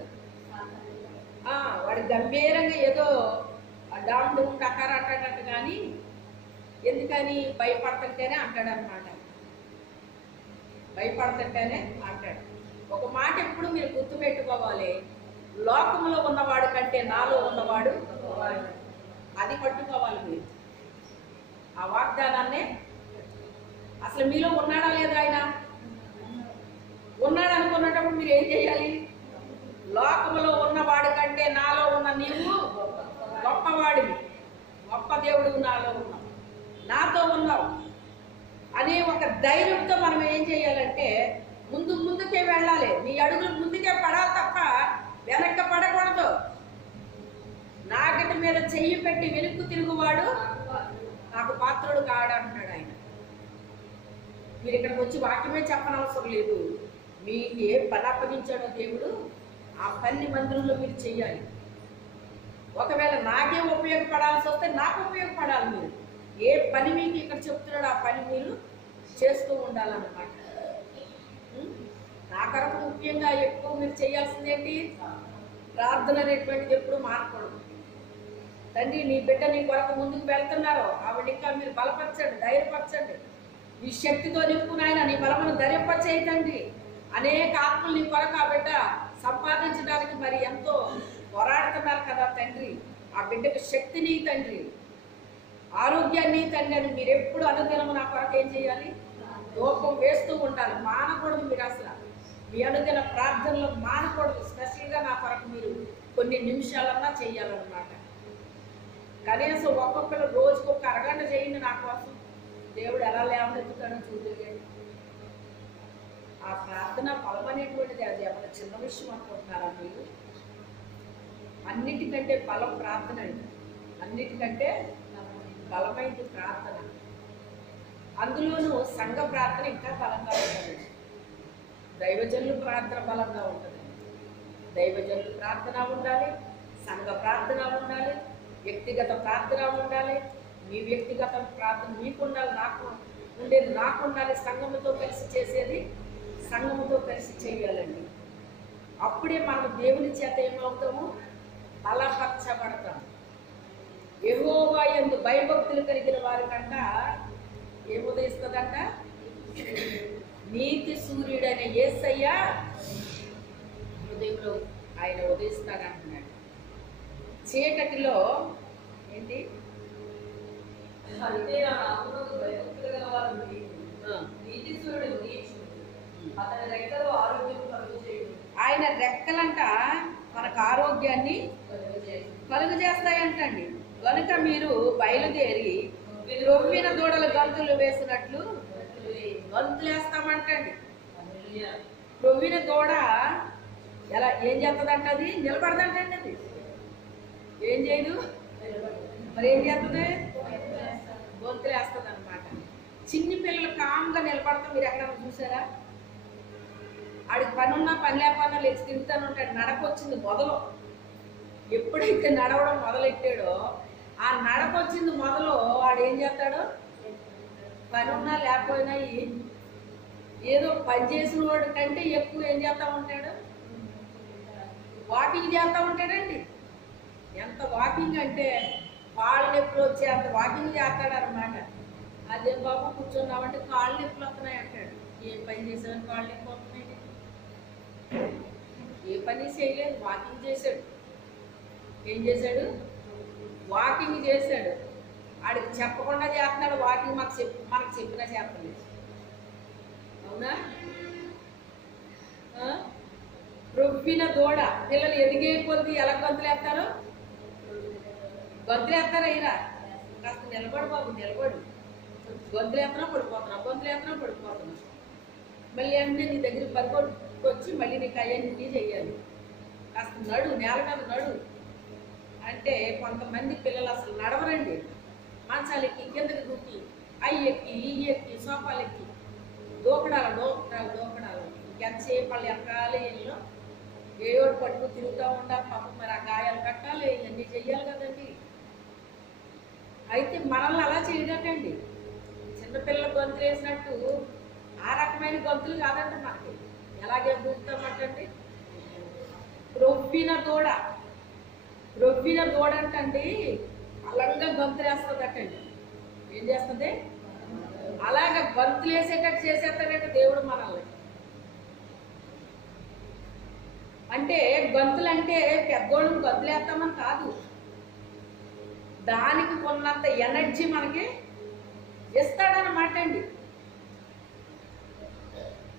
వాడు గంభీరంగా ఏదో డామ్ డకార అంటాడట. కానీ ఎందుకని? భయపడుతుంటేనే అంటాడు అనమాట. భయపడుతుంటేనే అంటాడు. ఒక మాట ఎప్పుడు మీరు గుర్తుపెట్టుకోవాలి, లోకంలో ఉన్నవాడు కంటే నాలో ఉన్నవాడు. అది పట్టుకోవాలి మీరు, ఆ వాగ్దానాన్నే. అసలు మీలో ఉన్నాడా లేదా? ఆయన ఉన్నాడు అనుకున్నప్పుడు మీరు ఏం చేయాలి? లోకంలో ఉన్నవాడు కంటే నాలో ఉన్న నీవు గొప్పవాడివి, గొప్ప దేవుడు నాలో ఉన్నావు, నాతో ఉన్నావు అనే ఒక ధైర్యంతో మనం ఏం చేయాలంటే ముందుకే వెళ్ళాలి. నీ అడుగులు ముందుకే పడాలి తప్ప వెనక్కి పడకూడదు. నాగటి మీద చెయ్యి పెట్టి వెనుక్కు తిరుగువాడు నాకు పాత్రుడు కాడంటున్నాడు ఆయన. మీరు ఇక్కడికి వచ్చి వాక్యమే చెప్పనవసరం లేదు. మీకు ఏ పని అప్పగించాడో దేవుడు ఆ పని మందిరంలో మీరు చెయ్యాలి. ఒకవేళ నాకే ఉపయోగపడాల్సి వస్తే నాకు ఉపయోగపడాలి. మీరు ఏ పని మీకు ఇక్కడ చెప్తున్నాడో ఆ పని మీరు చేస్తూ ఉండాలన్నమాట. నా కొరకు ముఖ్యంగా ఎక్కువ మీరు చేయాల్సింది ఏంటి? ప్రార్థన అనేటువంటిది ఎప్పుడు మానకూడదు. తండ్రి, నీ బిడ్డ నీ కొరకు ముందుకు వెళ్తున్నారో ఆవిడ ఇంకా మీరు బలపరచండి, ధైర్యపరచండి. నీ శక్తితో నింపుకుని ఆయన నీ బలమును ధైర్యపరచేయి తండ్రి. అనేక ఆత్మలు నీ కొరకు ఆ బిడ్డ సంపాదించడానికి మరి ఎంతో పోరాడుతున్నారు కదా తండ్రి. ఆ బిడ్డకు శక్తిని తండ్రి, ఆరోగ్యాన్ని తండ్రి అని మీరు ఎప్పుడు అనుదినము నా కొరకు ఏం చేయాలి? దూపం వేస్తూ ఉండాలి. మానకూడదు. మీరు అసలు మీ అనుదిన ప్రార్థనలో మానకూడదు. స్పెషల్గా నా కొరకు మీరు కొన్ని నిమిషాలన్నా చెయ్యాలన్నమాట. కనీసం ఒక్కొక్కరు రోజుకు ఒక అరగంట చేయండి నా కోసం. దేవుడు ఎలా లేవనెత్తుతాడో చూడలేదు. ఆ ప్రార్థన బలం అనేటువంటిది అది ఏమైనా చిన్న విషయం అనుకుంటున్నారా మీరు? అన్నిటికంటే బలం ప్రార్థన అండి. అన్నిటికంటే బలమైనది ప్రార్థన. అందులోనూ సంఘ ప్రార్థన ఇంకా బలంగా ఉంటుంది. దైవజనులు ప్రార్థన బలంగా ఉంటుంది. దైవజనులు ప్రార్థన ఉండాలి, సంఘ ప్రార్థన ఉండాలి, వ్యక్తిగత ప్రార్థన ఉండాలి. మీ వ్యక్తిగత ప్రార్థన మీకు ఉండాలి, నాకు ఉండేది నాకు ఉండాలి. సంఘముతో కలిసి చేసేది సంఘముతో కలిసి చేయాలండి. అప్పుడే మనం దేవుని చేత ఏమవుతాము? బలపరచబడతాము. యెహోవా యందు భయభక్తులు కలిగిన వారికంట ఏం ఉదయిస్తుందంట? నీతి సూర్యుడైన యేసయ్య హృదయంలో ఆయన ఉదయిస్తాడంటున్నాడు. చీకటిలో ఏంటి? అంటే ఆ నామమునకు భయభక్తులు గల వారు నీతిశూరుడు ఉదయించును అతని రెక్కలు ఆరోగ్యం కలుగజేయును ఆయన రెక్కలంట మనకు ఆరోగ్యాన్ని కలుగు చేస్తాయంటండి. కనుక మీరు బయలుదేరి రొవ్విన దూడల గంతులు వేసినట్లు గంతులు వేస్తామంటండి. రొవ్విన దూడ ఎలా ఏం చేస్తుందంట? అది నిలబడదంటండి. అది ఏం చేయదు, మరి ఏం చేస్తుంది? గొంతులు వేస్తుంది అనమాట. చిన్ని పిల్లలు కామ్గా నిలబడతాం. మీరు ఎక్కడైనా చూసారా? ఆడికి పని ఉన్నా పని లేకపోయినా లేచి తిరుగుతూనే ఉంటాడు. నడకొచ్చింది మొదలు. ఎప్పుడైతే నడవడం మొదలెట్టాడో ఆ నడకొచ్చింది మొదలు వాడు ఏం చేస్తాడు? పని ఉన్నా లేకపోయినా ఏదో పని చేసిన వాడి కంటే ఎక్కువ ఏం చేస్తూ ఉంటాడు? వాకింగ్ చేస్తూ ఉంటాడండి. ఎంత వాకింగ్ అంటే కాళ్ళు నొప్పులు వచ్చి అంత వాకింగ్ చేస్తాడు అనమాట. అదే బాబు కూర్చున్నామంటే కాళ్ళు నొప్పులు వస్తున్నాయి అంటాడు. ఏం పని చేసామని కాళ్ళు నొప్పులు వస్తున్నాయి? ఏ పని చేయలేదు, వాకింగ్ చేశాడు. ఏం చేశాడు? వాకింగ్ చేశాడు. ఆడికి చెప్పకుండా చేస్తున్నాడు వాకింగ్. మనకు చెప్పినా చేస్తలేదు. అవునా? రొవ్విన దూడ పిల్లలు ఎదిగే కొద్ది ఎలా గొంతులేస్తారు? గొంతులేస్తారా? అయినా కాస్త నిలబడు బాబు, నిలబడు. గొంతులేస్తున్నా పడిపోతున్నావు, గొంతులేస్తున్నా పడిపోతున్నావు. మళ్ళీ అంటే నీ దగ్గర పరిగొట్టుకొచ్చి మళ్ళీ నీకు అయ్యన్నీ చెయ్యాలి. కాస్త నడు, నేల మీద నడు అంటే కొంతమంది పిల్లలు అసలు నడవరండి. మంచాలు ఎక్కి కిందకి దూకి అయ్యి ఎక్కి ఇయ్యి ఎక్కి సోఫాలు ఎక్కి దూకడాలు. ఇంకెంతసేపు వాళ్ళు ఎక్కాలి, ఇల్లు ఏయోడు పట్టుకు తిరుగుతూ ఉండాలి. పాపం మరి ఆ గాయాలు కట్టాలి, ఇవన్నీ చెయ్యాలి కదండి. అయితే మనల్ని అలా చేయడటండి. చిన్నపిల్లల గొంతులు వేసినట్టు ఆ రకమైన గొంతులు కాదండి మనకి. ఎలాగే దూకుతామంటండి? రొవ్విన దూడ అంటండి బలంగా గొంతులు వేస్తుందటండి. ఏం చేస్తుంది? అలాగ గొంతులు వేసేటట్టు చేసేస్తాడంటే దేవుడు మనల్ని. అంటే గొంతులు అంటే పెద్దోళ్ళని గొంతులు వేస్తామని కాదు, దానికి కొన్నంత ఎనర్జీ మనకి ఇస్తాడనమాట అండి.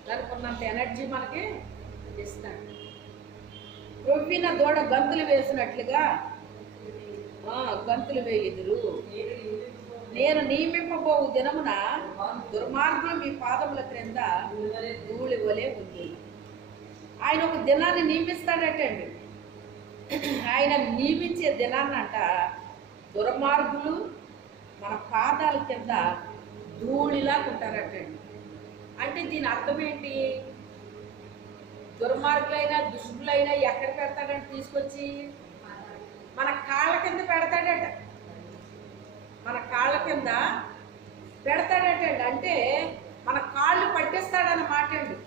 దానికి కొన్నంత ఎనర్జీ మనకి ఇస్తాడు. రొవ్విన దూడ గంతులు వేసినట్లుగా గంతులు వేయుదురు. నేను నియమింపబోవు దినమున దుర్మార్గులు మీ పాదముల క్రింద ధూళి వలె ఉంది. ఆయన ఒక దినాన్ని నియమిస్తాడటండి. ఆయన నియమించే దినాన్నట దుర్మార్గులు మన పాదాల కింద ధూళిలా ఉంటారటండి. అంటే దీని అర్థం ఏంటి? దుర్మార్గులైనా దుష్టులైనా ఎక్కడ పెడతాడంటే తీసుకొచ్చి మన కాళ్ళ కింద పెడతాడట. మన కాళ్ళ కింద పెడతాడటండి. అంటే మన కాళ్ళు పట్టేస్తాడన్నమాట అండి.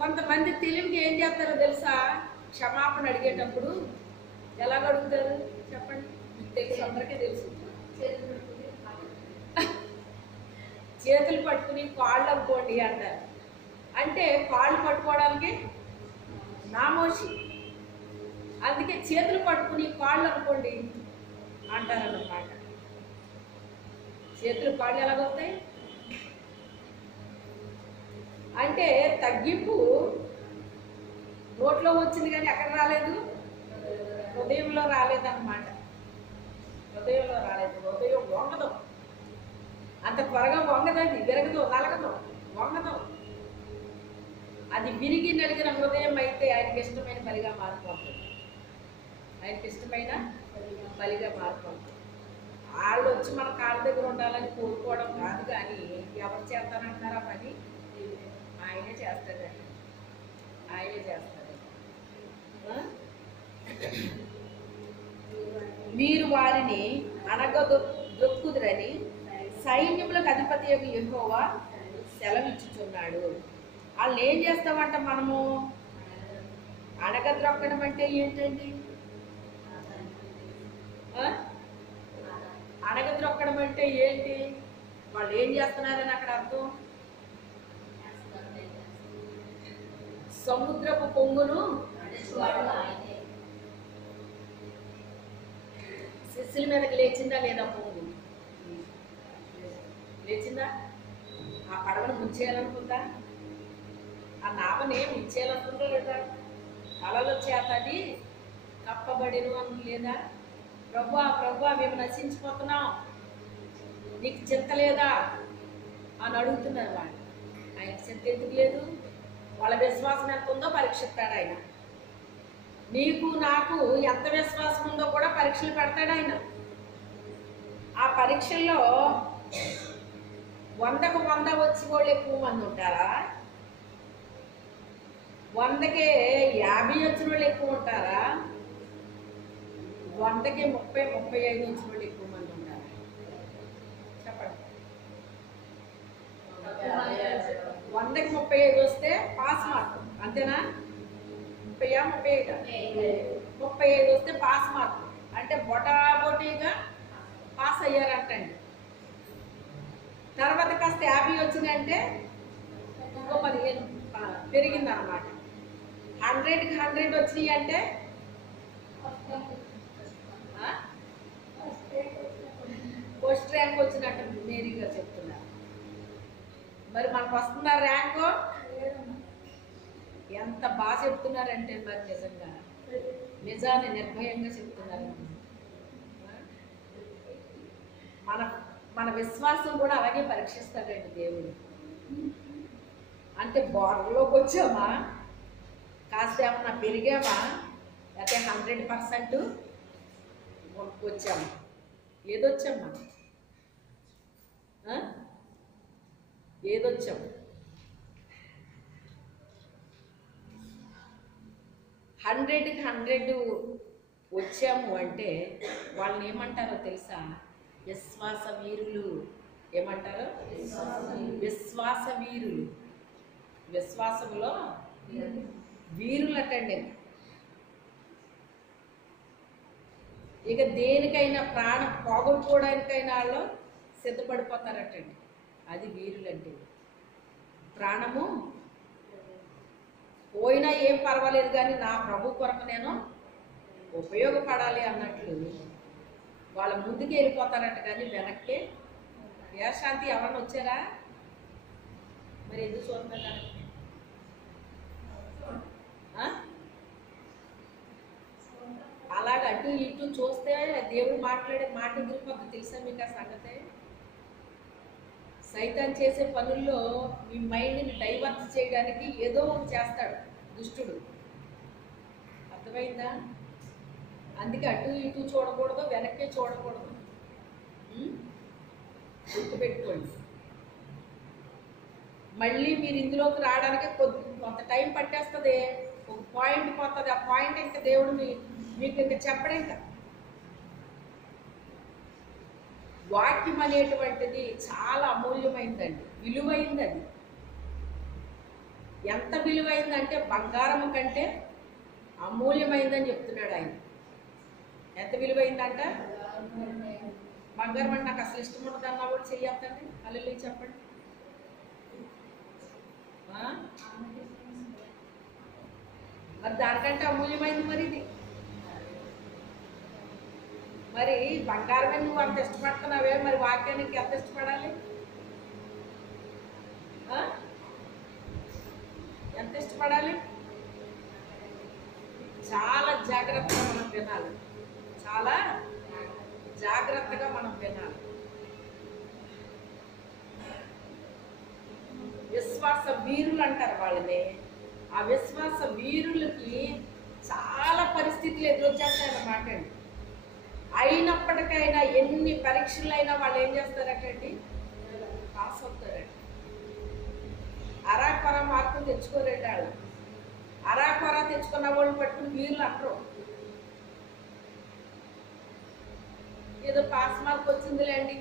కొంతమంది తెలివికి ఏం చేస్తారో తెలుసా? క్షమాపణ అడిగేటప్పుడు ఎలా అడుగుతారు చెప్పండి? మీకు తెలుసు, అందరికీ తెలుసు. చేతులు పట్టుకుని కాళ్ళు అనుకోండి అంటారు. అంటే కాళ్ళు పట్టుకోవడానికి నామోషి, అందుకే చేతులు పట్టుకుని కాళ్ళు అనుకోండి అంటారన్నమాట. చేతులు కాళ్ళు ఎలాగవుతాయి? అంటే తగ్గింపు నోట్లో వచ్చింది కానీ ఎక్కడ రాలేదు? హృదయంలో రాలేదన్నమాట. హృదయంలో రాలేదు. హృదయం వంగదు, అంత త్వరగా వంగదండి. విరగదు, నలగదు, వంగదు. అది విరిగి నలిగిన హృదయం అయితే ఆయనకి ఇష్టమైన బలిగా మారిపోతుంది. ఆయనకి ఇష్టమైన బలిగా మారిపోతుంది. వాళ్ళు వచ్చి మన కాళ్ళ దగ్గర ఉండాలని కోరుకోవడం కాదు, కానీ ఎవరు చేస్తానంటారా పని? ఆయనే చేస్తాడండి. ఆయనే చేస్తాడు. మీరు వారిని అనగదొక్కుదురని సైన్యములకు అధిపతి యొక్క యెహోవా సెలవిచ్చుచున్నాడు. వాళ్ళు ఏం చేస్తామంట? మనము అడగద్రొక్కడం అంటే ఏంటండి? అడగద్రొక్కడం అంటే ఏంటి? వాళ్ళు ఏం చేస్తున్నారని అక్కడ అర్థం. సముద్రపు పొంగును శిష్యుల మీదకి లేచిందా లేదా? పొంగు లేచిందా? ఆ ముంచేయాలనుకుందా? ఆ నామని ముంచేయాలనుకుందా లేదా? అలల చేత అది కప్పబడిను అని లేదా? ప్రభువా ప్రభువా మేము నశించిపోతున్నాం, నీకు చింత లేదా అని అడుగుతున్నారు వాళ్ళు. ఆయనకి చింత ఎందుకు లేదు? వాళ్ళ విశ్వాసం ఎంత ఉందో పరీక్షిస్తాడు ఆయన. నీకు నాకు ఎంత విశ్వాసం ఉందో కూడా పరీక్షలు పెడతాడు ఆయన. ఆ పరీక్షల్లో 100కు 100 వచ్చి వాళ్ళు ఎక్కువ మంది ఉంటారా? 100కే 50 వచ్చిన వాళ్ళు ఎక్కువ ఉంటారా? 100కే 30, 35 వచ్చిన వాళ్ళు ఎక్కువ మంది ఉంటారా? చెప్పండి. 100కి 35 వస్తే పాస్ మార్క్, అంతేనా? 35 వస్తే పాస్ మార్క్ అంటే బొటాబొటీగా పాస్ అయ్యారంటండి. తర్వాత కాస్త 50 వచ్చిందంటే ఇంకో 15 పెరిగిందన్నమాట. 100కి 100 వచ్చినాయి అంటే ఫస్ట్ ర్యాంక్ వచ్చినట్టు నేరుగా చెప్తున్నారు. మరి మనకు వస్తుందా ర్యాంకు? ఎంత బాగా చెప్తున్నారంటే మరి నిజంగా నిజాన్ని నిర్భయంగా చెప్తున్నారు. మన మన విశ్వాసం కూడా అలాగే పరీక్షిస్తాడండి దేవుడు. అంటే బోర్డర్లోకి వచ్చామా, కాస్త ఏమన్నా పెరిగామా, లేకపోతే 100% వచ్చామా? ఏదొచ్చామా? ఏదొచ్చాము? 100కి 100 వచ్చాము అంటే వాళ్ళని ఏమంటారో తెలుసా? విశ్వాస వీరులు. ఏమంటారు? విశ్వాస వీరులు. విశ్వాసములో వీరులు అటండి. ఇక దేనికైనా ప్రాణం పోగొట్టుకోవడానికైనా వాళ్ళు సిద్ధపడిపోతారటండి. అది వీరులంటే. ప్రాణము పోయినా ఏం పర్వాలేదు కానీ నా ప్రభు కొరకు నేను ఉపయోగపడాలి అన్నట్లు వాళ్ళ ముందుకు వెళ్ళిపోతారట, కానీ వెనక్కి ఏ శాంతి ఎవరన్నా వచ్చారా? మరి ఎందుకు చూస్తున్నారు? అలాగ అటు ఇటు చూస్తే దేవుడు మాట్లాడే మాట ఎగిరిపోద్ది. తెలుసా మీకు ఆ సంగతే? సైతాన్ చేసే పనుల్లో మీ మైండ్ని డైవర్ట్ చేయడానికి ఏదో ఒకటి చేస్తాడు దుష్టుడు. అర్థమైందా? అందుకే అటు ఇటు చూడకూడదు, వెనక్కి చూడకూడదు. గుర్తుపెట్టుకోండి. మళ్ళీ మీరు ఇందులోకి రావడానికి కొంత టైం పట్టేస్తుంది. ఒక పాయింట్ పోతుంది. ఆ పాయింట్ ఇంకా దేవుడు మీకు ఇంకా చెప్పడం. ఇంకా వాక్యం అనేటువంటిది చాలా అమూల్యమైందండి, విలువైంది. అది ఎంత విలువైందంటే బంగారం కంటే అమూల్యమైందని చెప్తున్నాడు ఆయన. ఎంత విలువైందంట? బంగారం అంటే నాకు అసలు ఇష్టం ఉండదు అన్నా కూడా చెయ్యొద్దండి. హల్లెలూయా చెప్పండి. మరి దానికంటే అమూల్యమైంది మరి ఇది. మరి బంగారమే నువ్వు అంత ఇష్టపడుతున్నావే, మరి వాక్యానికి ఎంత ఇష్టపడాలి? ఎంత ఇష్టపడాలి? చాలా జాగ్రత్తగా మనం వినాలి. చాలా జాగ్రత్తగా మనం వినాలి. విశ్వాస వీరులు అంటారు వాళ్ళని. ఆ విశ్వాస వీరులకి చాలా పరిస్థితులు ఎదురొచ్చేస్తాయన్నమాట అండి. అయినప్పటికైనా ఎన్ని పరీక్షలైనా వాళ్ళు ఏం చేస్తారటండి? పాస్ అవుతారండి. అరాకొర మార్కులు తెచ్చుకోరండి వాళ్ళు. అరాకొర తెచ్చుకున్న వాళ్ళు పట్టుకుని వీరులు అంటారు. ఏదో పాస్ మార్క్ వచ్చిందిలేండి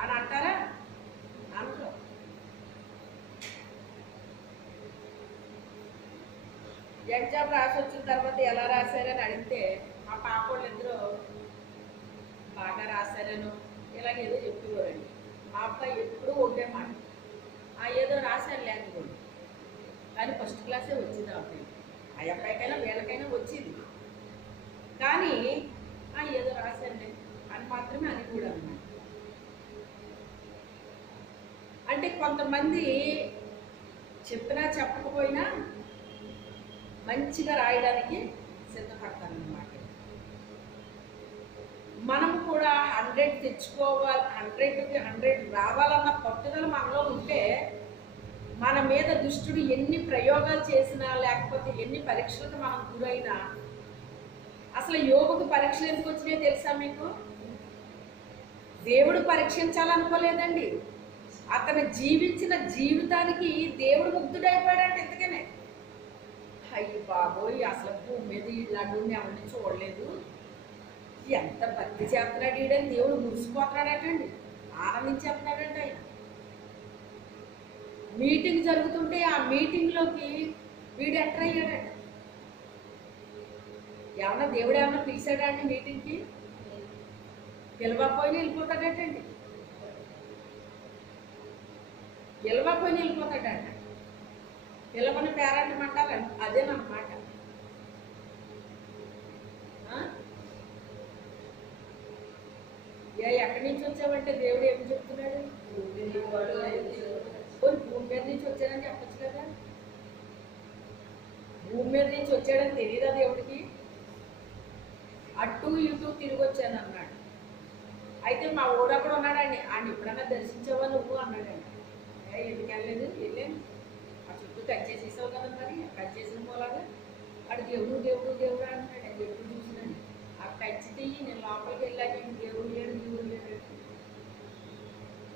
అని అంటారా? అంటారు. ఎగ్జామ్ రాసి వచ్చిన తర్వాత ఎలా రాశారని అడిగితే మా పాప వాళ్ళు ఇద్దరు బాగా రాశారను ఇలాగేదో చెప్పేవారండి. మా అబ్బాయి ఎప్పుడూ ఒకటే మాట, ఏదో రాశారు లేకపోతే, కానీ ఫస్ట్ క్లాసే వచ్చింది ఆ అబ్బాయి. ఆ అబ్బాయికైనా వీళ్ళకైనా వచ్చింది, కానీ ఏదో రాశారులే అని మాత్రమే అని కూడా అన్నమాట. అంటే అంటే కొంతమంది చెప్పినా చెప్పకపోయినా మంచిగా రాయడానికి సిద్ధపడతారన్నమాట. మనం కూడా 100 తెచ్చుకోవాలి, 100కి 100 రావాలన్న పట్టుదల మనలో ఉంటే మన మీద దుష్టుడు ఎన్ని ప్రయోగాలు చేసినా లేకపోతే ఎన్ని పరీక్షలకు మనం గురైనా, అసలు యోగుకు పరీక్షలు ఎందుకు వచ్చినాయో తెలుసా మీకు? దేవుడు పరీక్షించాలనుకోలేదండి. అతను జీవించిన జీవితానికి దేవుడు ముగ్ధుడైపోయాడంటే ఎందుకనే. అయ్యి బాబోయ్, అసలు భూమి మీద ఇలాంటి ఎవరిని చూడలేదు, ఎంత భక్తి చేస్తున్నాడు ఈడని దేవుడు మురిసిపోతున్నాడటండి, ఆనందించేస్తున్నాడంట ఆయన. మీటింగ్ జరుగుతుంటే ఆ మీటింగ్లోకి వీడు ఎంటర్ అయ్యాడట. ఏమన్నా దేవుడు ఏమన్నా పిలిచాడా అండి మీటింగ్కి? పిలవకపోయినా వెళ్ళిపోతాడటండి, పిలవకపోయినా వెళ్ళిపోతాడట. పిలవని పేరెంట్ అంటారు, అదేనమాట. ఎక్కడి నుంచి వచ్చావంటే దేవుడు ఏం చెప్తున్నాడు? భూమి మీద నుంచి వచ్చాడని చెప్పచ్చు కదా. భూమి మీద నుంచి వచ్చాడని తెలియదా దేవుడికి? అటు ఇటు తిరిగి వచ్చాను అన్నాడు. అయితే మా ఊరు అక్కడ ఉన్నాడండి, ఆయన ఎప్పుడన్నా దర్శించావా నువ్వు అన్నాడండి. ఎందుకు వెళ్ళలేదు? వెళ్ళాను. ఆ చుట్టూ కట్ చేసేసావు కదా, మరి కట్ చేసిన మూలాగా అక్కడ దేవుడు దేవుడు దేవుడు అంటున్నాడు. అది ఎప్పుడు చూసినాను. ఆ కట్ తీయి, నేను లోపలికి వెళ్ళాక దేవుడు లేడు దేవుడు లేడు.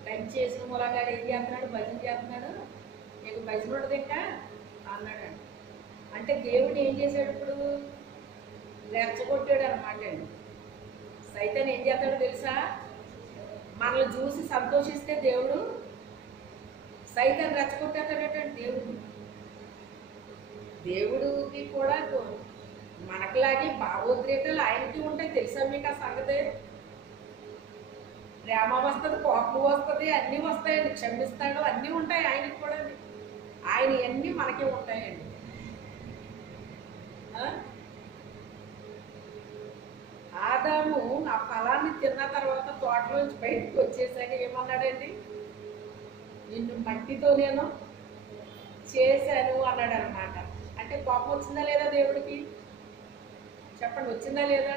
కట్ చేసిన మూలంగా ఏం చేస్తున్నాడు? భజన చేస్తున్నాడు. నీకు భజన ఉండదు ఇంకా అన్నాడండి. అంటే దేవుడు ఏం చేశాడు? ఇప్పుడు రెచ్చగొట్టాడు అనమాట అండి. సైతాన్ ఏం చేస్తాడో తెలుసా? మనల్ని చూసి సంతోషిస్తే దేవుడు సైతాన్ రెచ్చగొట్టేస్తాడటండి. దేవుడికి కూడా మనకులాగే భావోద్రేకాలు ఆయనకి ఉంటాయి. తెలుసా మీకు ఆ సంగతి? ప్రేమ వస్తుంది, కోపం వస్తుంది, అన్నీ వస్తాయండి. క్షమిస్తాడు, అన్నీ ఉంటాయి ఆయనకి కూడా. ఆయన అన్నీ మనకే ఉంటాయండి. ఆదాము ఆ ఫలాన్ని తిన్న తర్వాత తోటలోంచి బయటకు వచ్చేసాక ఏమన్నాడండి? నిన్ను మట్టితో నేను చేశాను అన్నాడు అనమాట. అంటే కోపం వచ్చిందా లేదా దేవుడికి? చెప్పండి, వచ్చిందా లేదా?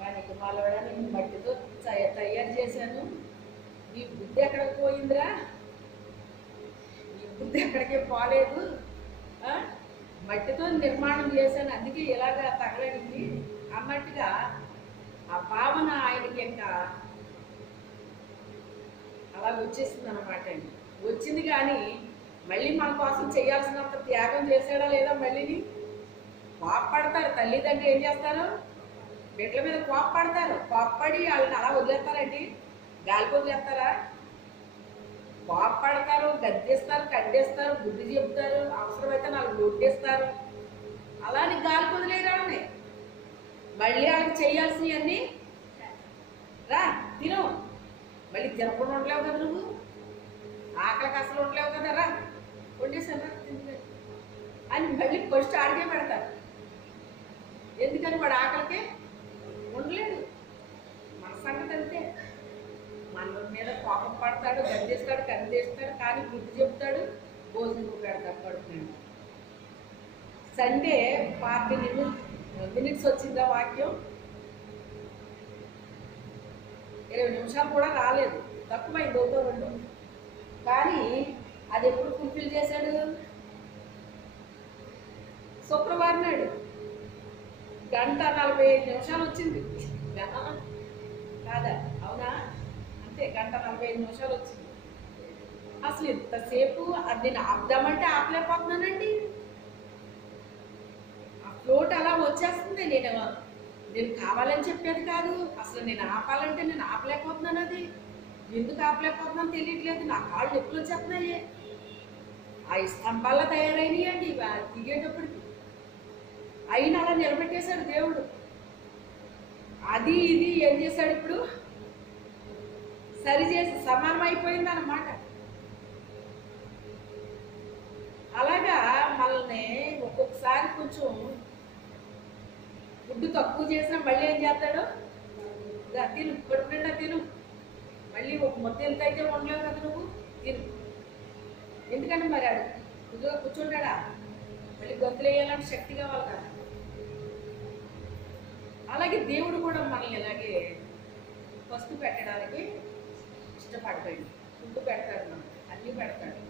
వానికి మాలోడా నేను మట్టితో తయారు చేశాను, నీ బుద్ధి ఎక్కడికి పోయిందిరా? నీ బుద్ధి ఎక్కడికే పోలేదు, మట్టితో నిర్మాణం చేశాను, అందుకే ఇలాగా తగలడింది అన్నట్టుగా ఆ భావన ఆయనకి ఇంకా అలా వచ్చేసింది అనమాట అండి. వచ్చింది కానీ మళ్ళీ మన కోసం చేయాల్సినంత త్యాగం చేసాడా లేదా? మళ్ళీని కోప్పడతారు తల్లిదండ్రులు. ఏం చేస్తారు? బిడ్డల మీద కోప్పడతారు. కోప్పడి వాళ్ళని అలా వదిలేస్తారండి? గాలికి వదిలేస్తారా? కోప్పడతారు, గద్దిస్తారు, కడ్డేస్తారు, బుద్ధి చెప్తారు, అవసరమైతే 4 ఒడ్డేస్తారు. అలానే గాలికి వదిలేరాలని మళ్ళీ వాళ్ళకి చేయాల్సినవన్నీ రా తిను, మళ్ళీ తినకుండా ఉండలేవు కదా నువ్వు, ఆకలికి అసలు ఉండలేవు కదా, రా వండేసాను తినలేదు అని మళ్ళీ ఫస్ట్ ఆడికే పెడతారు. ఎందుకని వాడు ఆకలికే ఉండలేడు. మన సంగతి అంతే. మన మీద కోపం పడతాడు, గద్దేస్తాడు, కందేస్తాడు, కానీ బుద్ధి చెప్తాడు, భోజనం పెడతాడు కడుపునండి. సండే 40 మినిట్స్ వచ్చిందా వాక్యం? 20 నిమిషాలు కూడా రాలేదు, తక్కువైంది, 1-2. కానీ అది ఎప్పుడు ఫుల్ఫిల్ చేశాడు? శుక్రవారం నాడు 1:45 వచ్చింది కాదా? అవునా? అంతే, 1:45 వచ్చింది. అసలు ఇంతసేపు అది నేను ఆపుదామంటే ఆపలేకపోతున్నానండి. ఆ ఫ్లోట్ అలా వచ్చేస్తుంది. నేను కావాలని చెప్పేది కాదు, అసలు నేను ఆపాలంటే నేను ఆపలేకపోతున్నాను. అది ఎందుకు ఆపలేకపోతున్నాను తెలియట్లేదు. నా కాళ్ళు నొప్పులు వచ్చేస్తున్నాయి. ఆ స్తంభాల్లో తయారైనవి అండి దిగేటప్పటికి. అయినా అలా నిలబెట్టేశాడు దేవుడు. అది ఇది ఏం చేశాడు? ఇప్పుడు సరి చేసి సమానం అయిపోయింది అన్నమాట. అలాగా మనల్ని ఒక్కొక్కసారి కొంచెం ఫుడ్ తక్కువ చేసినా మళ్ళీ ఏం చేస్తాడు? తిను, కడుపు నిండా తిను, మళ్ళీ ఒక మొత్తం ఎంత అయితే ఉండలేవు కదా నువ్వు తిను. ఎందుకంటే మరి ఆడు కుదుగా కూర్చుంటాడా? మళ్ళీ గొంతులు వేయాలంటే శక్తి కావాలి కదా. అలాగే దేవుడు కూడా మనల్ని ఇలాగే పసుపు పెట్టడానికి ఇష్టపడతాడు. ఫుడ్ పెడతాడు, మనకి అన్నీ పెడతాడు,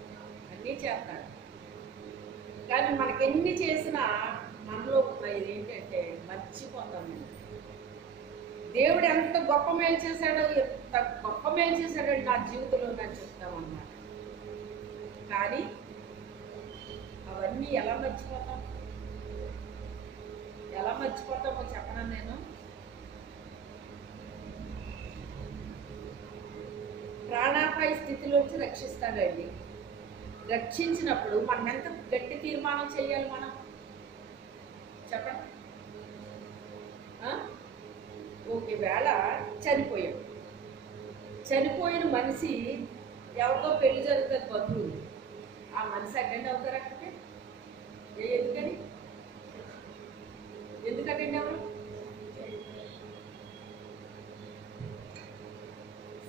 అన్నీ చేస్తాడు. కానీ మనకెన్ని చేసినా మనలో ఏంటంటే మర్చిపోతాం. దేవుడు ఎంత గొప్ప మేలు చేశాడో, ఎంత గొప్ప మేలు చేశాడో నా జీవితంలో నేను చెప్తామన్నమాట. కానీ అవన్నీ ఎలా మర్చిపోతాం? ఎలా మర్చిపోతామో చెప్పనా నేను. ప్రాణాపాయ స్థితిలోంచి రక్షిస్తాడండి. రక్షించినప్పుడు మనం ఎంత గట్టి తీర్మానం చేయాలి? మనం చెప్పండి. ఒకవేళ చనిపోయిన మనిషి ఎవరితో పెళ్లి జరుగుతుంది, బంధువులు, ఆ మనిషి అటెండ్ అవుతారు అక్కడికి? ఎందుకు అటెండ్ అవ్వరు?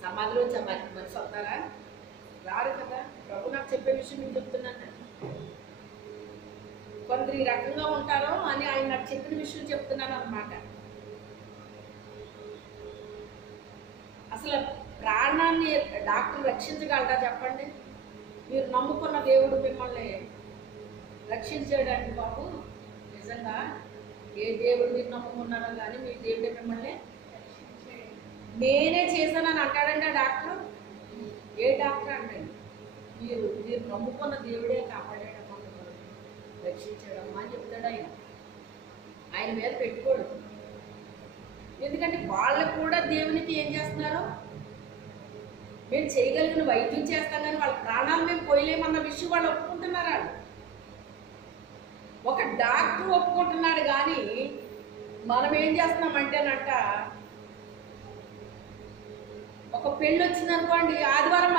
సమాధిలోంచి మనిషి అవుతారా? రారు కదా. ప్రభు నాకు చెప్పే విషయం నేను చెప్తున్నాను. కొందరు ఈ రకంగా ఉంటారో అని ఆయన నాకు చెప్పిన విషయం చెప్తున్నాను అన్నమాట. అసలు ప్రాణాన్ని డాక్టర్ రక్షించగలరా చెప్పండి? మీరు నమ్ముకున్న దేవుడు మిమ్మల్ని రక్షించాడండి బాబు. నిజంగా ఏ దేవుడు మీరు నమ్ముకున్నారో కానీ మీ దేవుడే మిమ్మల్ని నేనే చేశానని అంటాడండి ఆ డాక్టర్. ఏ డాక్టర్ అంటండి? మీరు నమ్ముకున్న దేవుడే కాపాడాడమ్మా, రక్షించాడమ్మా అని చెప్తాడు ఆయన. ఆయన మీద పెట్టుకోడు. ఎందుకంటే వాళ్ళు కూడా దేవునికి ఏం చేస్తున్నారు? మేము చేయగలిగిన వైద్యం చేస్తాం కానీ వాళ్ళ ప్రాణాలు మేము పోయలేమన్న విషయం వాళ్ళు ఒప్పుకుంటున్నారా? ఒక డాక్టర్ ఒప్పుకుంటున్నాడు కానీ మనం ఏం చేస్తున్నామంటేనంట, ఒక పెళ్ళి వచ్చిందనుకోండి, ఆదివారం